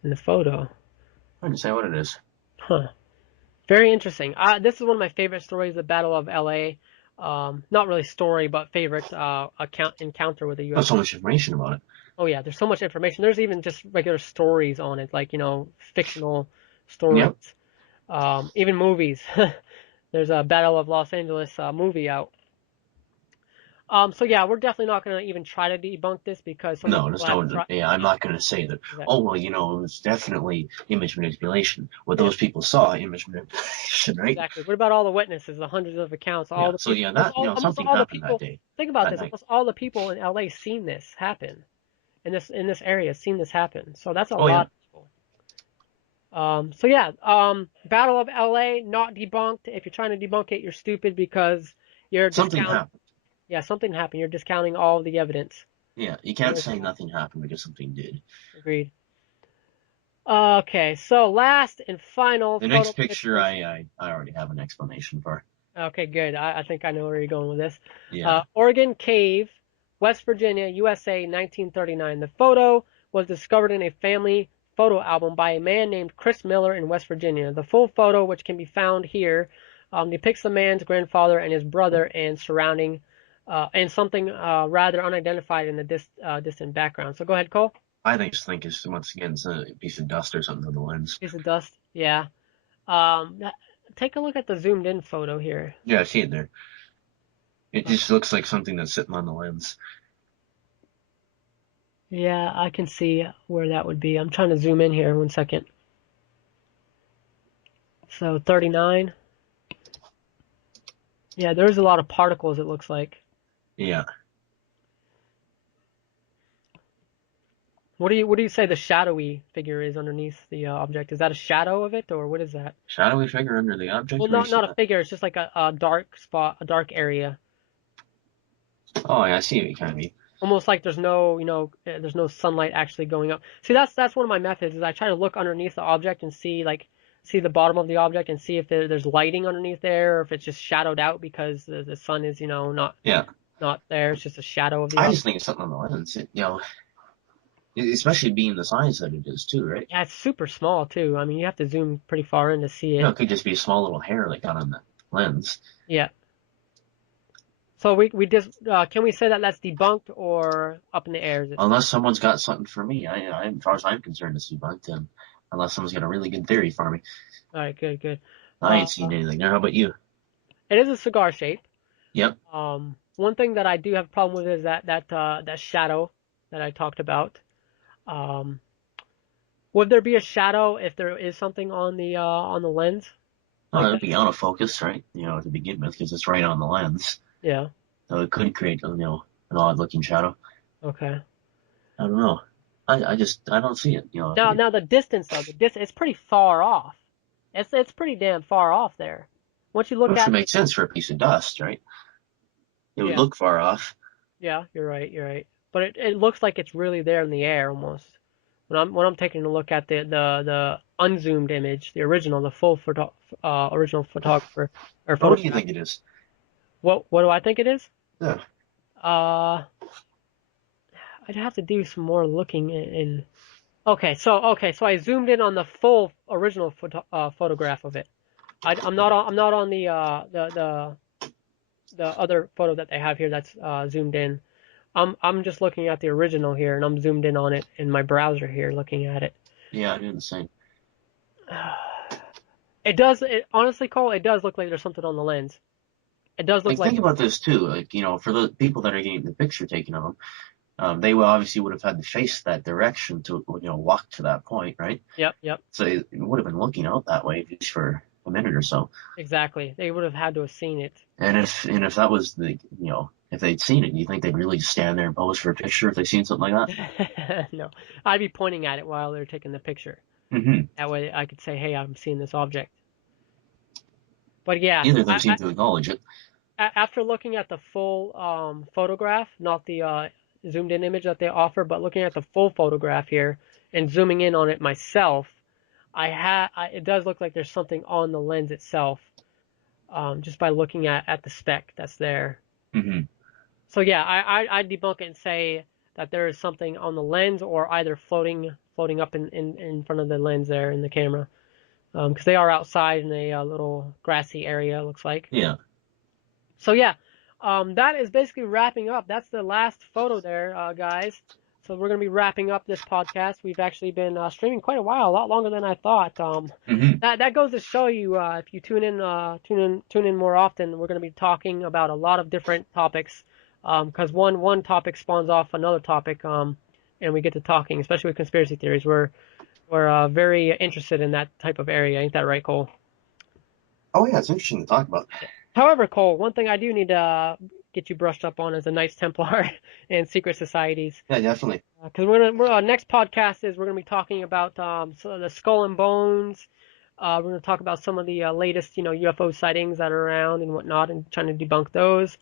the photo. I'm trying to say what it is. Huh. Very interesting. This is one of my favorite stories, the Battle of LA. Not really story, but favorite encounter with a Not so UFO. much information about it. Oh yeah, there's so much information. There's even just regular stories on it, like fictional stories. Yep. Even movies. There's a Battle of Los Angeles movie out. So yeah, we're definitely not going to even try to debunk this because so many No, people there's have no. tried. Yeah, I'm Yeah, not going to say that. Oh exactly. well, it was definitely image manipulation. What Yeah, those people saw, image manipulation, right? exactly. What about all the witnesses, the hundreds of accounts, all Yeah. the So people, yeah, that almost something all the happened that people. day, Think about that this. night. Almost all the people in LA seen this happen in this area, seen this happen. So that's a Oh yeah. lot of people. So yeah, Battle of LA not debunked. If you're trying to debunk it, you're stupid because you're Something discount. happened. Yeah, something happened. You're discounting all of the evidence. Yeah, you The can't say original. nothing happened because something did. Agreed. Okay, so last and final The photo next picture, manipulation. I already have an explanation for. Okay, good. I think I know where you're going with this. Yeah. Oregon Cave, West Virginia, USA, 1939. The photo was discovered in a family photo album by a man named Chris Miller in West Virginia. The full photo, which can be found here, depicts the man's grandfather and his brother and surrounding, and something rather unidentified in the distant background. So go ahead, Cole. I think it's once again it's a piece of dust or something on the lens. Piece of dust. Yeah. Um, take a look at the zoomed in photo here. Yeah, I see it there. It Uh, just looks like something that's sitting on the lens. Yeah, I can see where that would be. I'm trying to zoom in here. 1 second. So 39. Yeah, there's a lot of particles, it looks like. Yeah. What do you say the shadowy figure is underneath the object? Is that a shadow of it, or what is that? Shadowy figure under the Well, object? Where do you see not a that? figure. It's just like a dark spot, a dark area. Oh, yeah, I see what you kind of mean. Almost like there's no, there's no sunlight actually going up. See, that's one of my methods is I try to look underneath the object and see the bottom of the object and see if there's lighting underneath there or if it's just shadowed out because the sun is, Yeah. not there. It's just a shadow of the I just object. think it's something on the lens. Especially being the size that it is, too, right? Yeah, it's super small too. I mean, you have to zoom pretty far in to see it. It could just be a small little hair that got on the lens. Yeah. So we just can we say that that's debunked or up in the air? Is it still? Unless someone's got something for me. As far as I'm concerned, it's debunked. And unless someone's got a really good theory for me. All right, good, good. I Uh, ain't seen anything there. How about you? it is a cigar shape. Yep. One thing that I do have a problem with is that shadow that I talked about. Um, would there be a shadow if there is something on the lens Oh, like it'd that? be out of focus, right? To begin with, because it's right on the lens. Yeah. So it could create, an odd looking shadow. Okay. I don't know. I don't see it. Now the distance though, the distance it's pretty far off. It's pretty damn far off there. Once you look Which would at make sense for a piece of dust, right? It would yeah, look far off. yeah, you're right, you're right. But it looks like it's really there in the air almost. When I'm taking a look at the unzoomed image, the original, the full original photographer or What do you photograph. think it is? What do I think it is? Yeah. Uh, I'd have to do some more looking in. Okay, so I zoomed in on the full original photograph of it. I'm not on the other photo that they have here that's zoomed in. I'm just looking at the original here, and I'm zoomed in on it in my browser here, looking at it. Yeah, I do the same. It does. It honestly, Cole, it does look like there's something on the lens. It does look Like, like. think about this too. Like, for the people that are getting the picture taken of them, they will obviously would have had to face that direction to, walk to that point, right? Yep, yep, So it would have been looking out that way just for a minute or so. exactly. They would have had to have seen it. And if that was if they'd seen it, do you think they'd really stand there and pose for a picture if they seen something like No, I'd be pointing at it while they're taking the picture. that? Mm-hmm. That way, I could say, "Hey, I'm seeing this object." But yeah, Neither of them seem to acknowledge it. after looking at the full photograph, not the zoomed in image that they offer, but looking at the full photograph here and zooming in on it myself, it does look like there's something on the lens itself, just by looking at the spec that's there. Mm-hmm. So yeah, I'd debunk it and say that there is something on the lens or either floating up in front of the lens there in the camera, because they are outside in a little grassy area, it looks like. Yeah. So yeah, that is basically wrapping up. That's the last photo there, guys. So we're gonna be wrapping up this podcast. We've actually been streaming quite a while, a lot longer than I thought. Mm-hmm. That goes to show you, if you tune in more often, we're gonna be talking about a lot of different topics. Because one topic spawns off another topic, and we get to talking, especially with conspiracy theories. We're very interested in that type of area. Ain't that right, Cole? Oh yeah, it's interesting to talk about. However, Cole, one thing I do need to get you brushed up on is the Knights Templar and secret societies. Yeah, definitely. Because next podcast is we're gonna be talking about so the Skull and Bones. We're gonna talk about some of the latest UFO sightings that are around and whatnot, and trying to debunk those,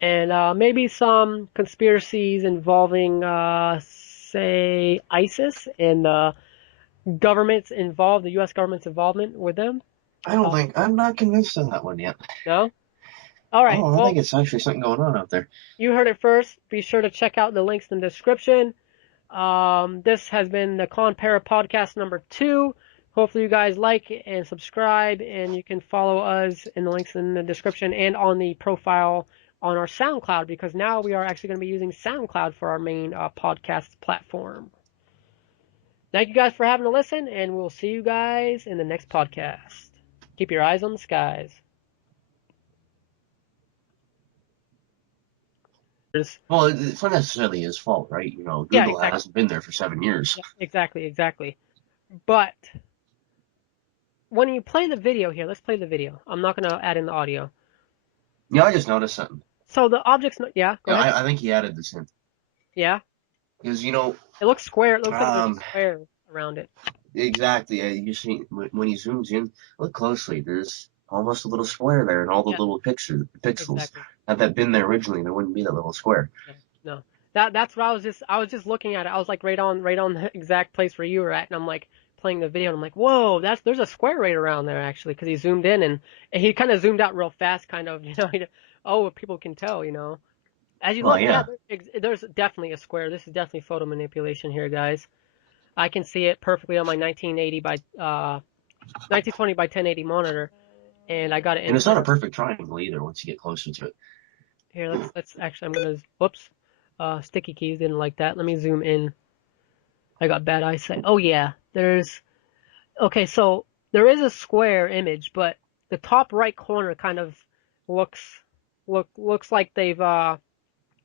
and maybe some conspiracies involving say ISIS and the government's involved, the U.S. government's involvement with them. I'm not convinced on that one yet. No. All right. Oh, I Well, think it's actually something going on out there. you heard it first. Be sure to check out the links in the description. This has been the ConPara podcast number 2. Hopefully you guys like and subscribe, and you can follow us in the links in the description and on the profile on our SoundCloud, because now we are actually going to be using SoundCloud for our main podcast platform. Thank you guys for having a listen, and we'll see you guys in the next podcast. Keep your eyes on the skies. Well, it's not necessarily his fault, right? Yeah, Google exactly. hasn't been there for 7 years. Yeah, exactly. But when you play the video here, let's play the video. I'm not going to add in the audio. Yeah, I just noticed something. So the object's yeah, go ahead. I think he added this in. Yeah. Because, It looks square. It looks like there's a square around it. exactly. You see, when he zooms in, look closely. There's almost a little square there, and all the little pixels. Exactly. Had that been there originally, there wouldn't be that little square. No. That's what I was just looking at it. I was like right on the exact place where you were at, and I'm like playing the video, and I'm like, whoa, there's a square right around there actually, because he zoomed in and he kind of zoomed out real fast, kind of, oh, people can tell, As you Well, look, yeah. there's definitely a square. This is definitely photo manipulation here, guys. I can see it perfectly on my 1920 by 1080 monitor, and I got it in. And it's not a perfect triangle either once you get closer to it. Here, let's actually, I'm gonna, whoops, sticky keys didn't like that. Let me zoom in. I got bad eyesight. Oh yeah, okay, so there is a square image, but the top right corner kind of looks like they've what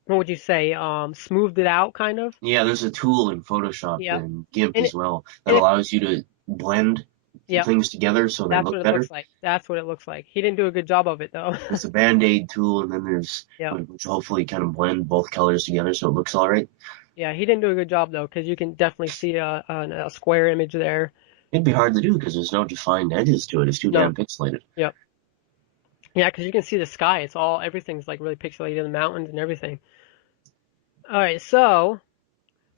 would you say, smoothed it out kind of. Yeah, there's a tool in Photoshop Yeah. and GIMP And as well that allows you to blend things together so they That's look what it better. looks like. That's what it looks like. He didn't do a good job of it though. There's a Band-Aid tool, and then there's Yeah. which hopefully kind of blend both colors together so it looks all right. Yeah, he didn't do a good job though, because you can definitely see a square image there. It'd be hard to do because there's no defined edges to it. It's too damn pixelated. Yep. Yeah, because you can see the sky. Everything's like really pixelated, the mountains and everything. All right, so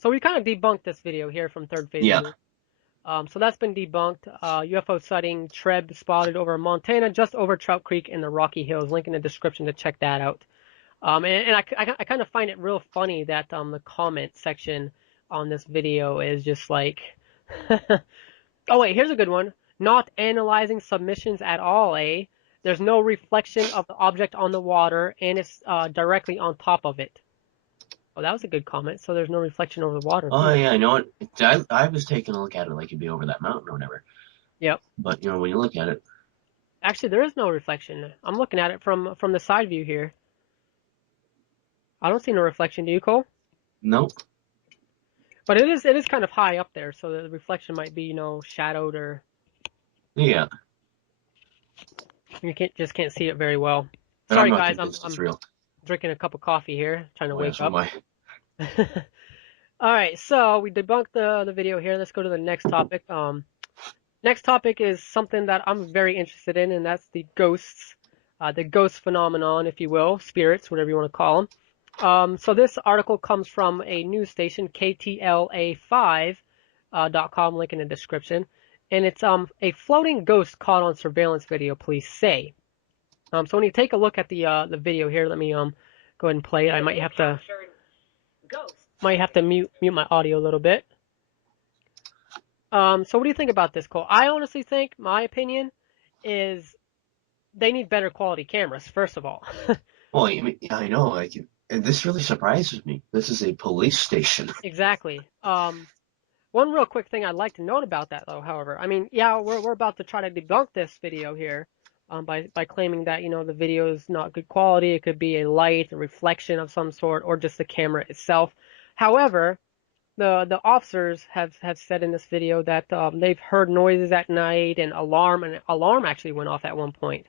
we kind of debunked this video here from Third Phase. Yeah. So that's been debunked. UFO sighting Treb spotted over Montana, just over Trout Creek in the Rocky Hills. Link in the description to check that out. And I kind of find it real funny that the comment section on this video is just like, oh wait, here's a good one. Not analyzing submissions at all, eh? There's no reflection of the object on the water, and it's directly on top of it. Oh, that was a good comment. So there's no reflection over the water. Oh Hmm. yeah, I know it. I was taking a look at it like it'd be over that mountain or whatever. Yep. But when you look at it, Actually, there is no reflection. I'm looking at it from the side view here. I don't see no reflection. Do you, Cole? nope. But it is kind of high up there, so the reflection might be shadowed or Yeah, you can't see it very well. and I'm Sorry not guys, convinced it's I'm real. drinking a cup of coffee here, trying to Oh yeah, wake so am up. I. All right, so we debunked the video here. Let's go to the next topic. Next topic is something that I'm very interested in, and that's the ghost phenomenon, if you will, spirits, whatever you want to call them. So this article comes from a news station, KTLA5.com, link in the description, and it's a floating ghost caught on surveillance video, police say. So when you take a look at the video here, let me go ahead and play it. I might have to mute my audio a little bit. So what do you think about this, Cole? I honestly think my opinion is they need better quality cameras, first of all. Well, I know. And this really surprises me. This is a police station. Exactly. One real quick thing I'd like to note about that, though, however, I mean, yeah, we're about to try to debunk this video here, by claiming that the video is not good quality. It could be a light, a reflection of some sort, or just the camera itself. However, the officers have said in this video that they've heard noises at night and an alarm actually went off at one point.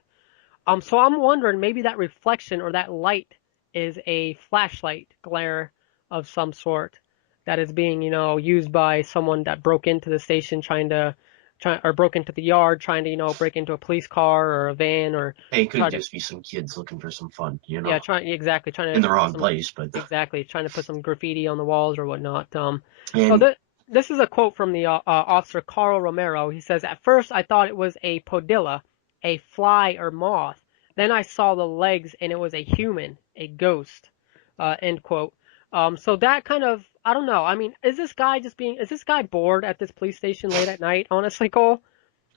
So I'm wondering maybe that reflection or that light is a flashlight glare of some sort that is being, used by someone that broke into the station or broke into the yard trying to, break into a police car or a van or Hey, it try could to, just be some kids looking for some fun, yeah, trying in to the put wrong some, place. But exactly, trying to put some graffiti on the walls or whatnot. So and this is a quote from the officer Carl Romero. He says, "At first, I thought it was a podilla, a fly or moth. Then I saw the legs, and it was a human, a ghost." End quote. So that kind of, I don't know. I mean, is this guy bored at this police station late at night, honestly, Cole,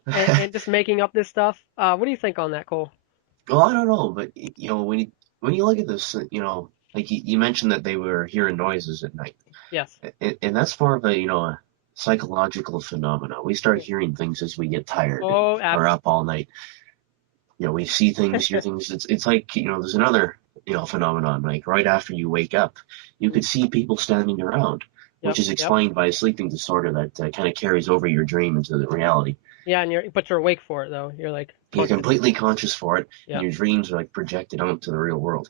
and just making up this stuff? What do you think on that, Cole? well, I don't know, but when you look at this, like you mentioned that they were hearing noises at night, Yes. and that's more of a psychological phenomenon. We start hearing things as we get tired Oh, or up all night. We see things, hear things. It's like there's another phenomenon. Like right after you wake up, you could see people standing around, Yep. which is Yep. explained by a sleeping disorder that kind of carries over your dream into the reality. Yeah, and you're awake for it though. You're like You're conscious. completely conscious for it, and Yeah. your dreams are like projected out to the real world.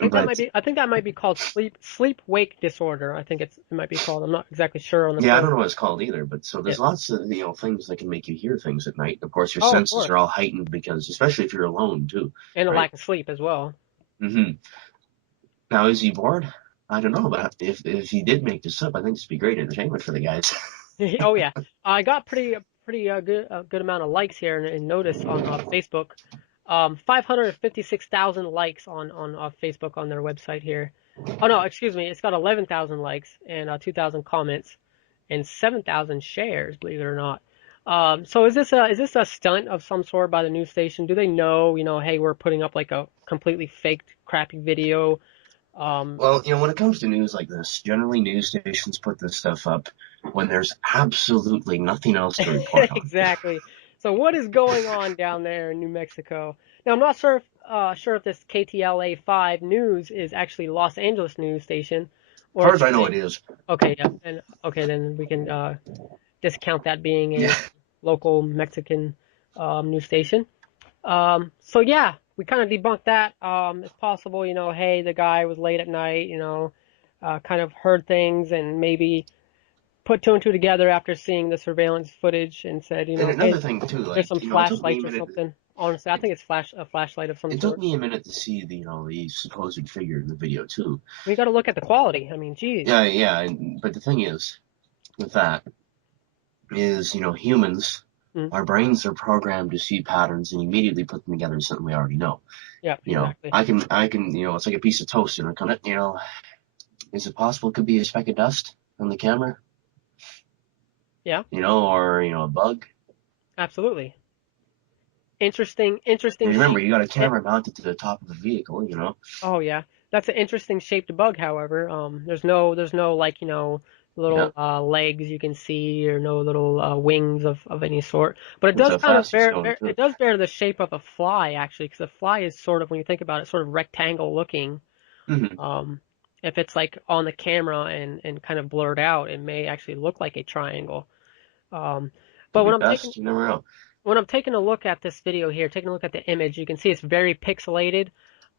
I But think that might be called sleep wake disorder. I think it might be called. I'm not exactly sure on the yeah, I full. don't know what it's called either. But so Yeah. there's lots of things that can make you hear things at night. Of course, your Oh, of senses course. are all heightened because, especially if you're alone too, And a right? lack of sleep as well. Now, is he bored? I don't know, but if he did make this up, I think this would be great entertainment for the guys. Oh yeah. I got pretty good amount of likes here and notice on Facebook. 556,000 likes on Facebook on their website here. Oh no, excuse me. It's got 11,000 likes and 2,000 comments and 7,000 shares, believe it or not. So is this a stunt of some sort by the news station? Do they know, hey, we're putting up like a completely faked, crappy video? Um, Well, when it comes to news like this, generally news stations put this stuff up when there's absolutely nothing else to report on. exactly. So what is going on down there in New Mexico? Now I'm not sure if this KTLA 5 news is actually Los Angeles news station, As or far if as I it's know, a it is. okay, yeah, and okay, then we can discount that being Yeah. a local Mexican news station. So yeah, we kind of debunked that. It's possible, hey, the guy was late at night, kind of heard things and maybe put two and two together after seeing the surveillance footage and said, And hey, another thing too, there's like some it took me a flashlights or minute. something. Honestly, I think it's a flashlight of some It took sort. me a minute to see the supposed figure in the video too. We got to look at the quality. I mean, geez. Yeah, yeah. But the thing is, with that, is humans. Mm. Our brains are programmed to see patterns and immediately put them together as something we already know. Yeah, exactly. It's like a piece of toast, is it possible it could be a speck of dust on the camera? Yeah, Or, a bug? absolutely. Interesting And remember, shape. you got a Eh, camera mounted to the top of the vehicle. oh yeah, that's an interesting shaped bug. However, there's no like Yeah. little legs you can see or no little wings of any sort. But it That's does how kind of fast it's bear, going, bear too. it does bear the shape of a fly actually, because a fly is sort of, when you think about it, sort of rectangle looking. Mm-hmm. Um, if it's like on the camera and kind of blurred out, it may actually look like a triangle. Um, but Could be dust. You never know. when I'm taking a look at this video here, taking a look at the image, you can see it's very pixelated.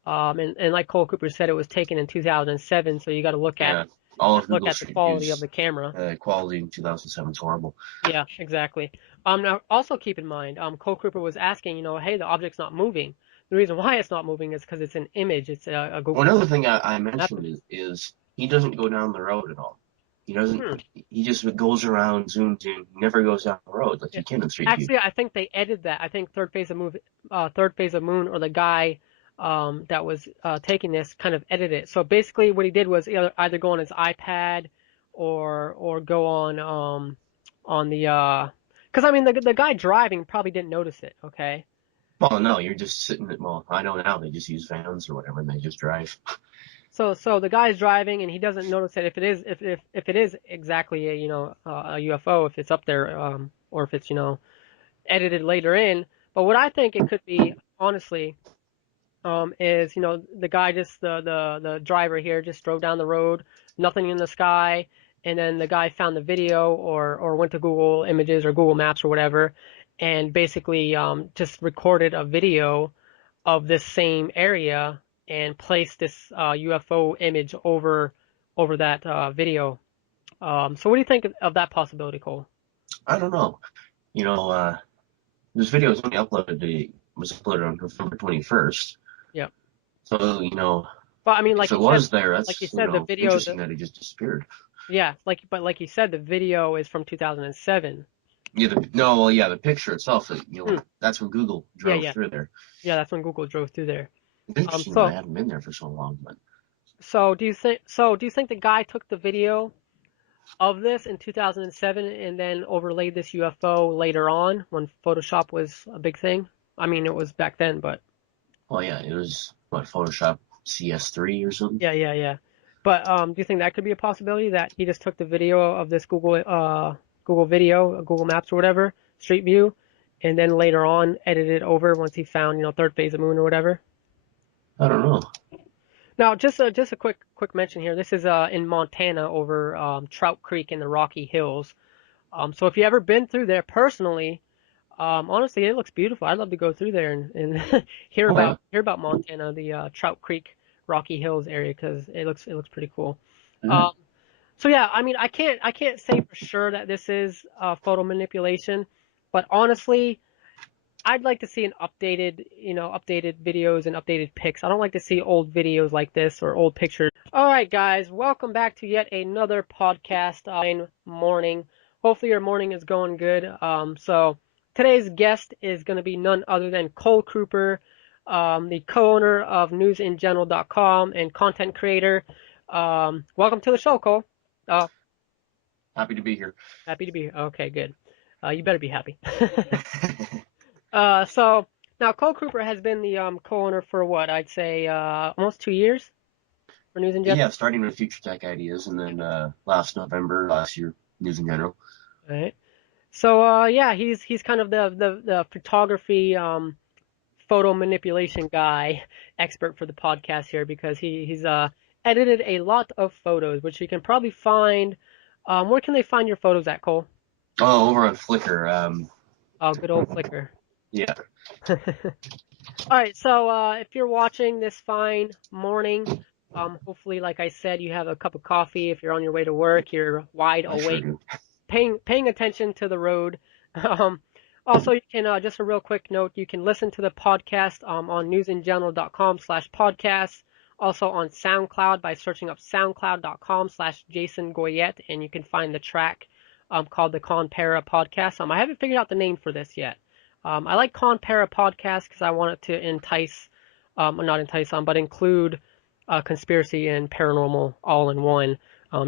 And like Cole Cooper said, it was taken in 2007, so you got to look at Yeah. All of look Google at the Street quality of View's the camera. quality in 2007 is horrible. Yeah, exactly. Now also keep in mind, Cole Cooper was asking, hey, the object's not moving. The reason why it's not moving is because it's an image. It's a One Google other thing I Map. mentioned is he doesn't go down the road at all. He doesn't. Hmm. He just goes around, zooms in, never goes down the road like Yeah. you can in Street View. Actually, I think they edited that. I think Third Phase of Moon, or the guy that was taking this, kind of edited it. So basically, what he did was either go on his iPad or go on the because I mean the guy driving probably didn't notice it. Okay. Well, no, you're just sitting at. Well, I know now they just use vans or whatever, and they just drive. So the guy's driving and he doesn't notice it, if it is exactly a UFO, if it's up there, or if it's edited later in. But what I think it could be, honestly, is the guy, just the driver here, just drove down the road, nothing in the sky, and then the guy found the video, or went to Google Images or Google Maps or whatever, and basically just recorded a video of this same area and placed this UFO image over that video. So what do you think of that possibility, Cole? I don't know. You know, uh, this video was uploaded on November 21st. Yeah. So But I mean, if it was there, like you that's said, the video, interesting that it just disappeared. yeah, like you said, the video is from 2007. Yeah, no, well, yeah, the picture itself, Hmm. that's when Google Yeah, drove yeah, through there. yeah. That's when Google drove through there. It's interesting that I So haven't been there for so long, but do you think the guy took the video of this in 2007 and then overlaid this UFO later on when Photoshop was a big thing? I mean, it was back then, but well, yeah, it was what, Photoshop CS3 or something. yeah. But do you think that could be a possibility, that he just took the video of this Google video, Google Maps or whatever, Street View, and then later on edited it over once he found Third Phase of Moon or whatever? I don't know. Now, just a quick mention here. This is in Montana, over Trout Creek in the Rocky Hills. So if you ever been through there personally, honestly, it looks beautiful. I'd love to go through there and Oh yeah. hear about Montana, the Trout Creek, Rocky Hills area, because it looks pretty cool. Mhm. Um, so yeah, I mean, I can't say for sure that this is photo manipulation, but honestly, I'd like to see an updated videos and updated pics. I don't like to see old videos like this or old pictures. All right, guys, welcome back to yet another podcast. Morning. Hopefully your morning is going good. So today's guest is going to be none other than Cole Kruper, the co-owner of newsingeneral.com and content creator. Welcome to the show, Cole. Uh, Happy to be here. Happy to be here. Okay, good. You better be happy. So now Cole Cooper has been the co-owner for what I'd say almost 2 years for News and General. Yeah, starting with Future Tech Ideas, and then last year, News in General. Right. So yeah, he's kind of the photography photo manipulation guy expert for the podcast here, because he's edited a lot of photos, which you can probably find. Where can they find your photos at, Cole? Oh, over on Flickr. Oh, good old Flickr. Yeah. All right, so if you're watching this fine morning, hopefully, like I said, you have a cup of coffee. If you're on your way to work, you're wide I sure awake, do. paying attention to the road. Um, Also, you can just a real quick note, you can listen to the podcast on newsingeneral.com/podcast. Also on SoundCloud by searching up soundcloud.com/Jason Goyette, and you can find the track called the ConPara podcast. I haven't figured out the name for this yet. I like ConPara podcast because I want it to entice, not entice, but include conspiracy and paranormal all in one.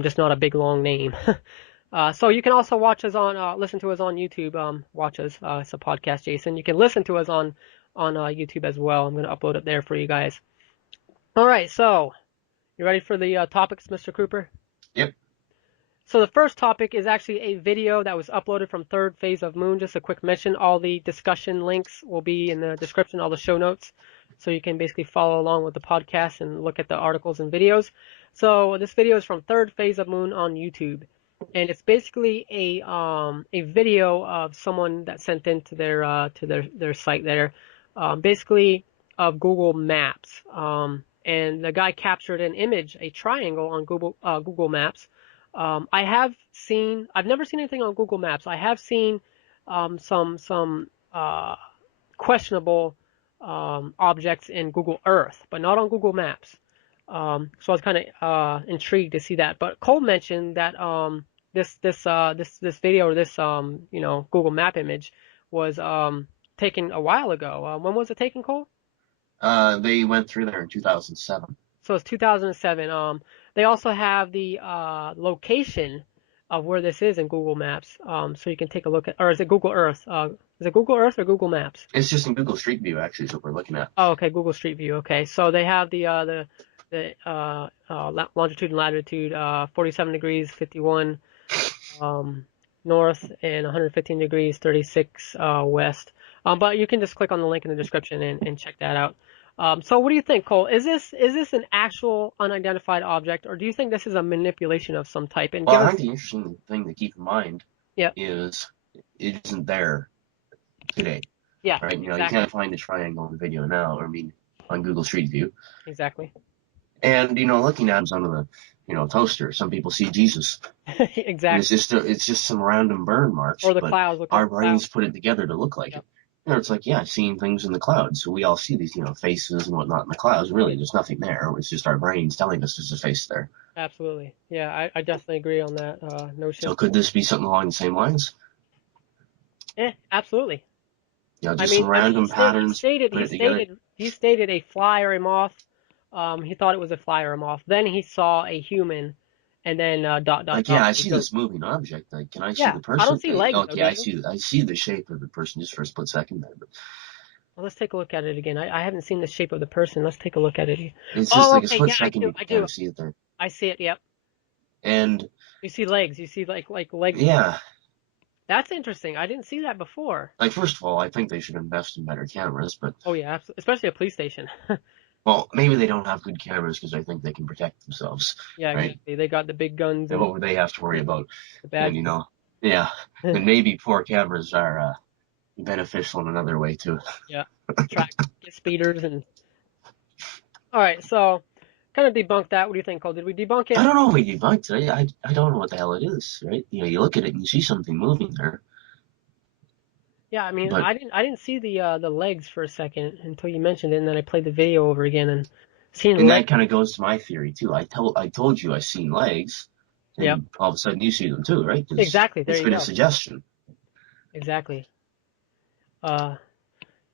Just not a big long name. So you can also watch us on, listen to us on YouTube. Watch us. It's a podcast, Jason. You can listen to us on YouTube as well. I'm going to upload it there for you guys. All right. So you ready for the topics, Mr. Kruper? Yep. So the first topic is actually a video that was uploaded from Third Phase of Moon. Just a quick mention. All the discussion links will be in the description, all the show notes. So you can basically follow along with the podcast and look at the articles and videos. So this video is from Third Phase of Moon on YouTube. And it's basically a video of someone that sent into their site there, basically of Google Maps. And the guy captured an image, a triangle on Google Maps. I've never seen anything on Google Maps. I have seen some questionable objects in Google Earth, but not on Google Maps. So I was kind of intrigued to see that. But Cole mentioned that this video, or this Google Map image was taken a while ago. When was it taken, Cole? They went through there in 2007. So it's 2007. They also have the location of where this is in Google Maps. So you can take a look at, or is it Google Earth? Is it Google Earth or Google Maps? It's just in Google Street View, actually, is what we're looking at. Oh, okay, Google Street View. Okay, so they have the longitude and latitude, 47 degrees 51 north and 115 degrees 36 west. But you can just click on the link in the description and check that out. So what do you think, Cole? Is this an actual unidentified object, or do you think this is a manipulation of some type? And well, I think the interesting thing to keep in mind is it isn't there today. Yeah. Right? You know, exactly. You can't find the triangle in the video now, or I mean, on Google Street View. Exactly. And looking at some of the toaster, some people see Jesus. Exactly. And it's just some random burn marks. Or the but clouds. Our brains put it together to look like yep. it. It's like, seeing things in the clouds. So we all see these, faces and whatnot in the clouds. Really, there's nothing there. It's just our brains telling us there's a face there. Absolutely. Yeah, I definitely agree on that notion. So could this be something along the same lines? Absolutely. Some random patterns. He stated a fly or a moth. He thought it was a fly or a moth. Then he saw a human, and then I see this moving object. Like, can I see the person? I don't see legs. I see the shape of the person just for a split second there. But well, let's take a look at it again. I haven't seen the shape of the person. Let's take a look at it. It's just like a split second. You kind of see it there. I see it. Yep. And you see legs. You see like legs. Yeah. That's interesting. I didn't see that before. Like, first of all, I think they should invest in better cameras, but oh yeah, especially a police station. Well, maybe they don't have good cameras because I think they can protect themselves. Yeah, right? Exactly. They got the big guns. And what would they have to worry about? The bad. And and maybe poor cameras are beneficial in another way too. Yeah, track speeders and. All right, so kind of debunked that. What do you think, Cole? Did we debunk it? I don't know if we debunked it. I don't know what the hell it is, right? You look at it and you see something moving there. Yeah, I mean, I didn't see the legs for a second until you mentioned it, and then I played the video over again and seen. And that kind of goes to my theory too. I told you I seen legs, and all of a sudden you see them too, right? Exactly. There it's you been go. a suggestion. Exactly.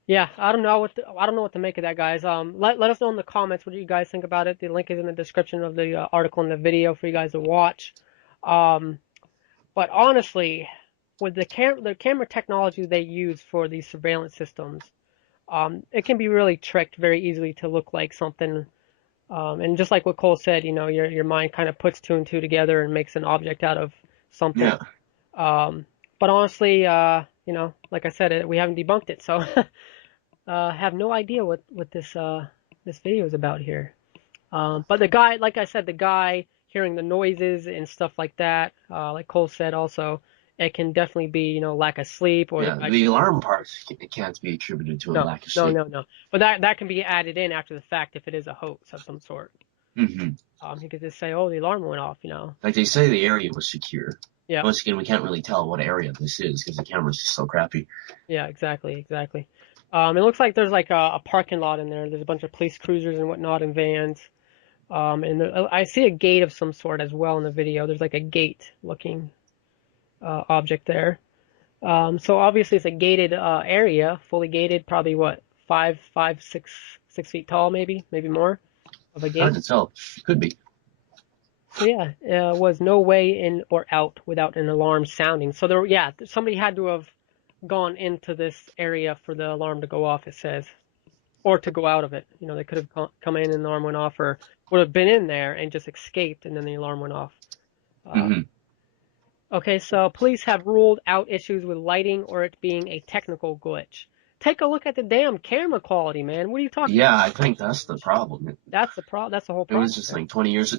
Yeah, I don't know what to make of that, guys. Let us know in the comments what you guys think about it. The link is in the description of the article and the video for you guys to watch. But honestly, with the camera technology they use for these surveillance systems, it can be really tricked very easily to look like something. And just like what Cole said, your mind kind of puts two and two together and makes an object out of something. Yeah. But honestly, like I said, we haven't debunked it, so have no idea what this video is about here. But the guy, like I said, the guy hearing the noises and stuff like that, like Cole said also, it can definitely be, lack of sleep or the alarm parts can't be attributed to a lack of sleep. No. But that can be added in after the fact if it is a hoax of some sort. Mm-hmm. You could just say, oh, the alarm went off, Like they say the area was secure. Yeah. Once again, we can't really tell what area this is because the camera's just so crappy. Yeah, exactly. It looks like there's like a parking lot in there. There's a bunch of police cruisers and whatnot and vans. And I see a gate of some sort as well in the video. There's like a gate looking. object there. So obviously it's a gated area, fully gated, probably what, 6 feet tall, maybe more of a Hard gate. to tell. Could be. So yeah, was no way in or out without an alarm sounding. So there, yeah, somebody had to have gone into this area for the alarm to go off, it says, or to go out of it. You know, they could have come in and the alarm went off, or would have been in there and just escaped, and then the alarm went off. Hmm. Okay, so police have ruled out issues with lighting or it being a technical glitch. Take a look at the damn camera quality, man. What are you talking Yeah, about? I think that's the problem. That's the whole It was problem just there. like 20 years